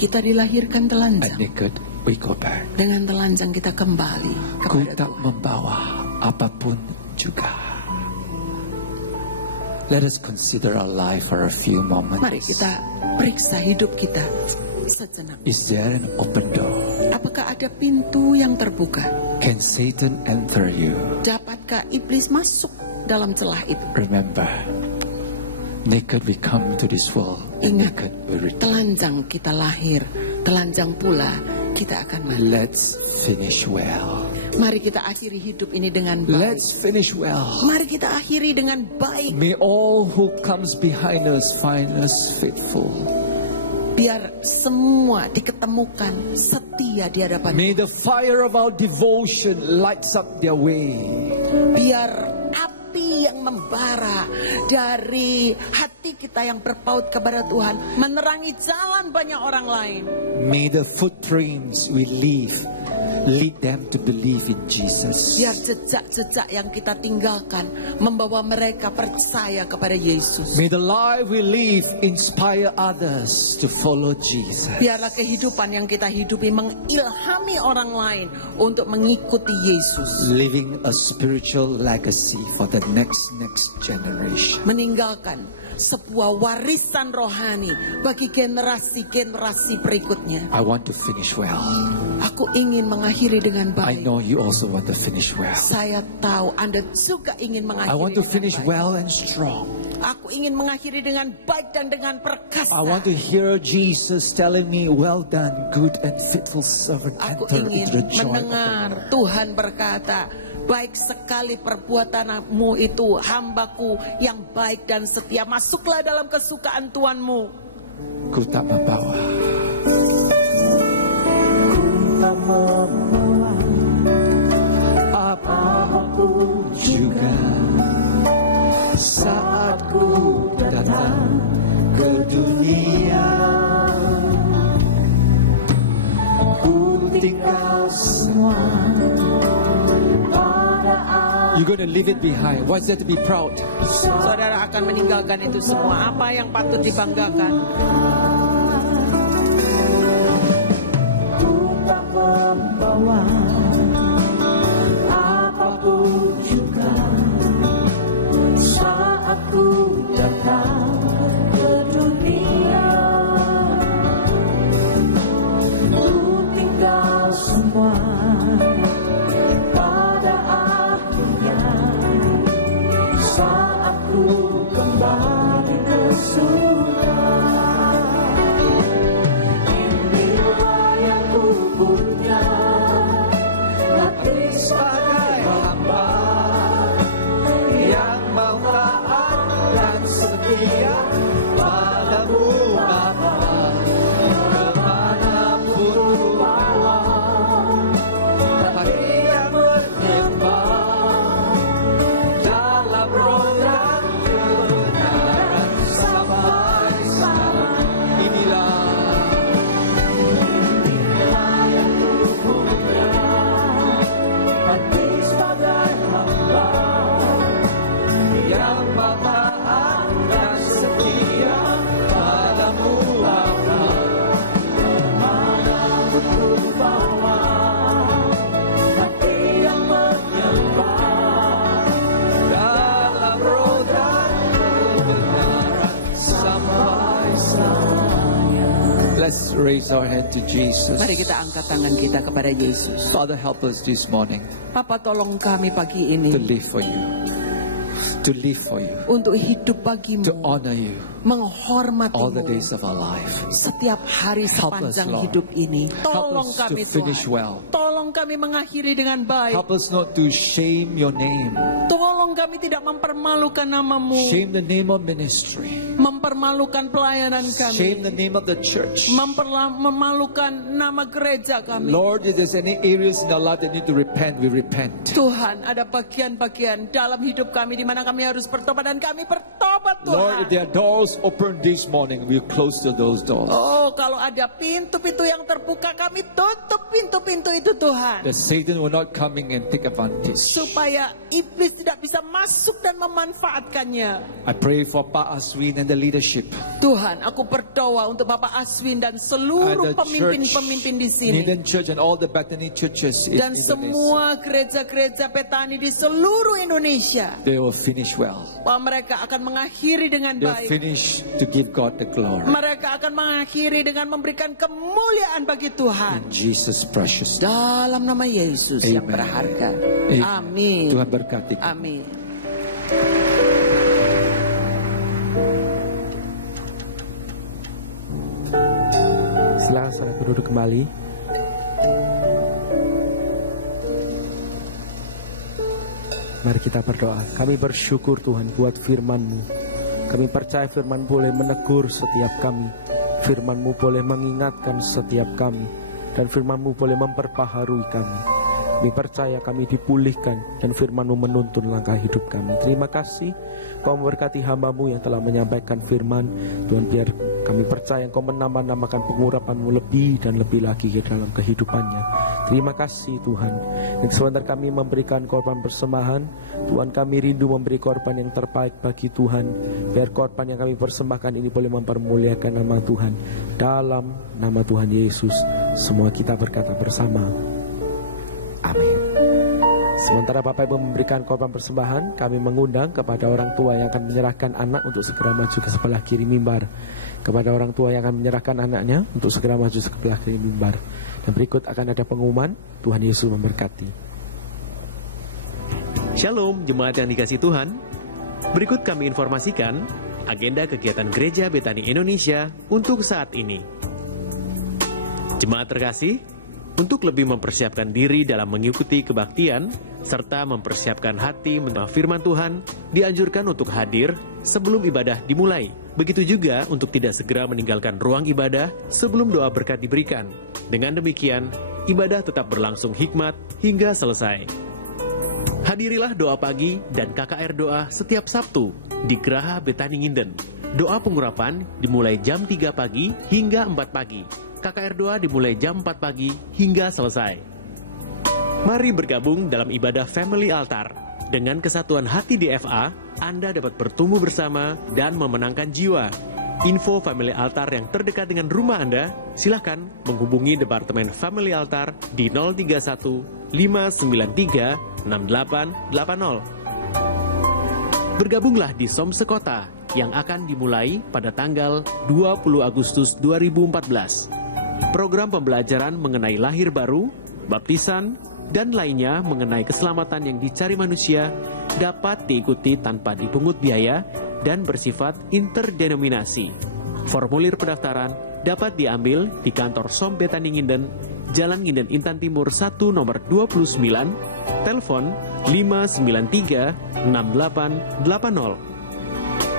kita dilahirkan and telanjang. naked we go back. Dengan telanjang kita kembali Ku kepada tak Tuhan. membawa apapun juga. Let us consider our life for a few moments. Mari kita periksa hidup kita sejenak. Is there an open door? Apakah ada pintu yang terbuka? Can Satan enter you? Dapatkah iblis masuk dalam celah itu? Remember, naked we come to this world and Ingat, naked we return. telanjang kita lahir, telanjang pula kita akan mati. Let's finish well. Mari kita akhiri hidup ini dengan baik. Let's finish well. Mari kita akhiri dengan baik. May all who comes behind us find us faithful. Biar semua diketemukan setia di hadapan. May the fire of our devotion lights up their way. Biar api yang membara dari hati kita yang berpaut kepada Tuhan menerangi jalan banyak orang lain. May the footprints we leave lead them to believe in Jesus. Biar jejak-jejak yang kita tinggalkan membawa mereka percaya kepada Yesus. May the life we live inspire others to follow Jesus. Biarlah kehidupan yang kita hidupi mengilhami orang lain untuk mengikuti Yesus. Living a spiritual legacy for the next generation. Meninggalkan sebuah warisan rohani bagi generasi-generasi berikutnya. I want to finish well. Aku ingin mengakhiri dengan I baik. know you also want to finish well. Saya tahu Anda juga ingin mengakhiri I want to dengan finish baik. well and strong. Aku ingin mengakhiri dengan baik dan dengan perkasa. I want to hear Jesus telling me, well done, good and faithful servant. Aku Enter ingin into the joy of the mendengar Lord. Tuhan berkata, baik sekali perbuatanmu itu, hambaku yang baik dan setia. Masuklah dalam kesukaan Tuhanmu. Ku tak membawa. Apapun juga saat ku datang ke dunia, ku tinggal semua. You're going to leave it behind. What's there to be proud? Saudara akan meninggalkan itu semua. Apa yang patut dibanggakan? Membawa apapun juga saat ku datang ke dunia, ku tinggal semua pada akhirnya saat ku kembali ke surga. Inilah yang ku punya, hati sebagai hamba yang mau taat dan setia padamu Bapa. Kemanapun ku bawa, hati yang menyembah dalam roh dan kebenaran sampai sana. Inilah yang ku punya, hati sebagai hamba yang mau taat dan setia padamu Bapa. Kemanapun ku bawa, hati yang menyembah dalam roh dan kebenaran sampai sana. Let's raise our hand to Jesus. Mari kita angkat tangan kita kepada Yesus. Father, help us this morning Bapa, tolong kami pagi ini to live for you, to live for you, untuk hidup to bagimu, honor you all the menghormatimu days of our life. setiap hari Help us, sepanjang Lord. hidup ini. Help Tolong us kami to finish Tuhan. well. Tolong kami mengakhiri dengan baik. Help us not to shame your name, Tolong kami tidak mempermalukan namamu, shame the name of ministry, mempermalukan pelayanan shame kami, the name of the church. memalukan nama gereja kami. Lord, if there's any areas in our life that need to repent, we repent. Tuhan, ada bagian-bagian dalam hidup kami di mana kami harus bertobat dan kami bertobat Lord, if Tuhan. there are doors open this morning, we close to those doors. Oh, kalau ada pintu-pintu yang terbuka, kami tutup pintu-pintu itu Tuhan. That Satan will not come in and take advantage. Supaya iblis tidak bisa masuk dan memanfaatkannya. I pray for Pa Aswin and the leadership. Tuhan, aku berdoa untuk Bapak Aswin dan seluruh The pemimpin-pemimpin di sini. Needham Church and all the Bethany churches in Dan Indonesia. semua gereja-gereja Petani di seluruh Indonesia. They will finish well. Bahwa mereka akan mengakhiri dengan They'll baik. finish to give God the glory. Mereka akan mengakhiri dengan memberikan kemuliaan bagi Tuhan. In Jesus' precious name. Dalam nama Yesus yang Amen. berharga. Amen. Amin. Tuhan berkati. Amin. Silakan saudara berduduk kembali. Mari kita berdoa. Kami bersyukur Tuhan buat firman-Mu. Kami percaya firman boleh menegur setiap kami. Firman-Mu boleh mengingatkan setiap kami. Dan firman-Mu boleh memperbaharui kami. Kami percaya kami dipulihkan dan firman-Mu menuntun langkah hidup kami. Terima kasih Kau memberkati hamba-Mu yang telah menyampaikan firman. Tuhan, biar kami percaya Engkau menambah-nambahkan pengurapan-Mu lebih dan lebih lagi ke dalam kehidupannya. Terima kasih Tuhan. Dan sebentar kami memberikan korban persembahan, Tuhan, kami rindu memberi korban yang terbaik bagi Tuhan. Biar korban yang kami persembahkan ini boleh mempermuliakan nama Tuhan. Dalam nama Tuhan Yesus, semua kita berkata bersama, amin. Sementara Bapak Ibu memberikan korban persembahan, kami mengundang kepada orang tua yang akan menyerahkan anak untuk segera maju ke sebelah kiri mimbar. Kepada orang tua yang akan menyerahkan anaknya untuk segera maju ke sebelah kiri mimbar. Dan berikut akan ada pengumuman. Tuhan Yesus memberkati. Shalom jemaat yang dikasihi Tuhan. Berikut kami informasikan agenda kegiatan Gereja Betani Indonesia untuk saat ini. Jemaat terkasih, untuk lebih mempersiapkan diri dalam mengikuti kebaktian, serta mempersiapkan hati menerima firman Tuhan, dianjurkan untuk hadir sebelum ibadah dimulai. Begitu juga untuk tidak segera meninggalkan ruang ibadah sebelum doa berkat diberikan. Dengan demikian, ibadah tetap berlangsung hikmat hingga selesai. Hadirilah doa pagi dan KKR doa setiap Sabtu di Geraha Betani Nginden. Doa pengurapan dimulai jam 3 pagi hingga 4 pagi. KKR doa dimulai jam 4 pagi hingga selesai. Mari bergabung dalam ibadah Family Altar. Dengan kesatuan hati DFA, Anda dapat bertumbuh bersama dan memenangkan jiwa. Info Family Altar yang terdekat dengan rumah Anda, silakan menghubungi Departemen Family Altar di 031 593 6880. Bergabunglah di SOM Sekota yang akan dimulai pada tanggal 20 Agustus 2014. Program pembelajaran mengenai lahir baru, baptisan, dan lainnya mengenai keselamatan yang dicari manusia dapat diikuti tanpa dipungut biaya dan bersifat interdenominasi. Formulir pendaftaran dapat diambil di kantor SOM Betani Nginden, Jalan Nginden Intan Timur 1 nomor 29, telepon 593 6880.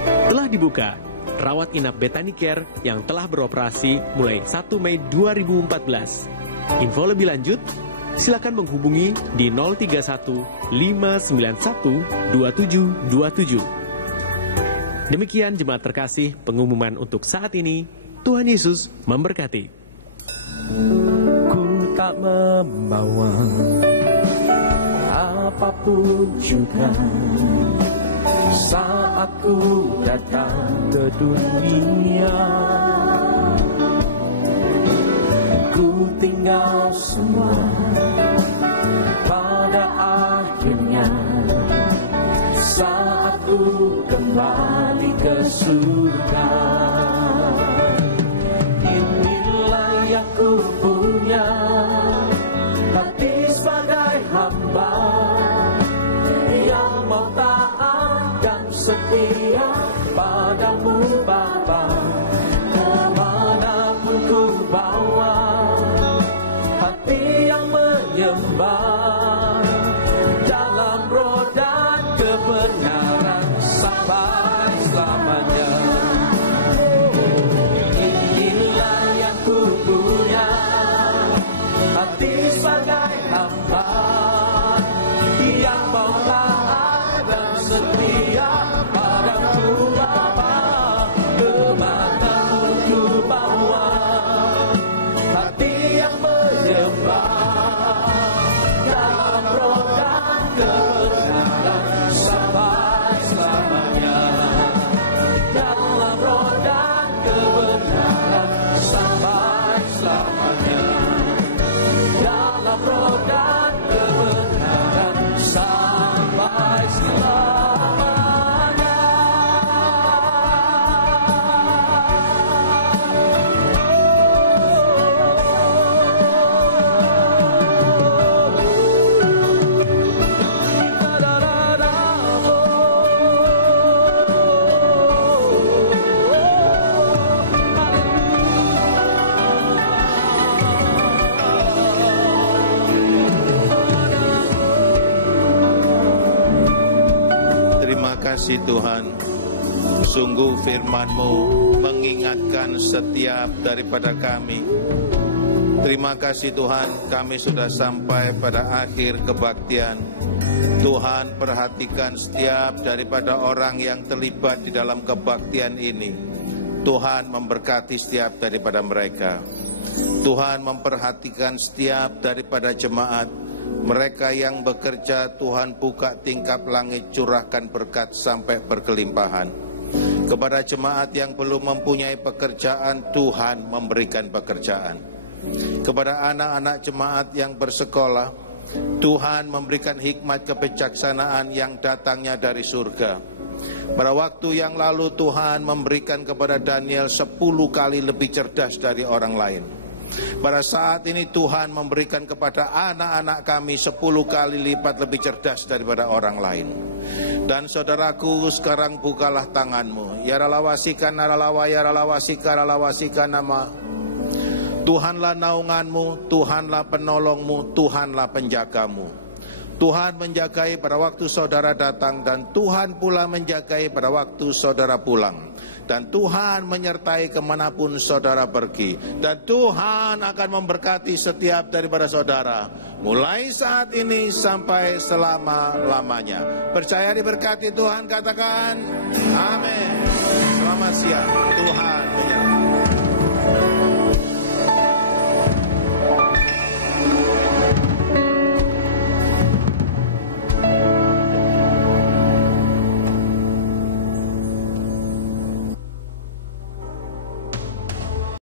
Telah dibuka rawat inap Betani Care yang telah beroperasi mulai 1 Mei 2014. Info lebih lanjut, silakan menghubungi di 031 591 2727. Demikian jemaat terkasih pengumuman untuk saat ini. Tuhan Yesus memberkati. Ku tak membawa apapun juga saat ku datang ke dunia. Ku tinggal semua pada akhirnya saat ku kembali ke surga. Inilah yang ku punya, tapi sebagai hamba yang mau taat dan setia padamu Bapa. Kemanapun ku bawa hati yang menyembah dalam roda kebenaran sampai selamanya. Inilah yang ku punya, hati sebagai hamba yang mau taat dan setia padamu Bapa. Kemanapun ku bawa hati yang menyembah dalam roda kebenaran sampai selamanya. Dalam roda kebenaran sampai selamanya. Dalam roda kebenaran sampai selamanya. Terima kasih Tuhan, sungguh firman-Mu mengingatkan setiap daripada kami Terima kasih Tuhan, kami sudah sampai pada akhir kebaktian. Tuhan, perhatikan setiap daripada orang yang terlibat di dalam kebaktian ini. Tuhan memberkati setiap daripada mereka. Tuhan memperhatikan setiap daripada jemaat. Mereka yang bekerja, Tuhan buka tingkap langit, curahkan berkat sampai berkelimpahan. Kepada jemaat yang belum mempunyai pekerjaan, Tuhan memberikan pekerjaan. Kepada anak-anak jemaat yang bersekolah, Tuhan memberikan hikmat kebijaksanaan yang datangnya dari surga. Pada waktu yang lalu Tuhan memberikan kepada Daniel 10 kali lebih cerdas dari orang lain. Pada saat ini Tuhan memberikan kepada anak-anak kami 10 kali lipat lebih cerdas daripada orang lain. Dan saudaraku, sekarang bukalah tanganmu. Ya ralawasikan naralawa, ya ralawasika, ralawasika nama. Tuhanlah naunganmu, Tuhanlah penolongmu, Tuhanlah penjagamu. Tuhan menjagai pada waktu saudara datang, dan Tuhan pula menjagai pada waktu saudara pulang. Dan Tuhan menyertai kemanapun saudara pergi. Dan Tuhan akan memberkati setiap daripada saudara, mulai saat ini sampai selama-lamanya. Percaya diberkati Tuhan, katakan amin. Selamat siang, Tuhan menyertai.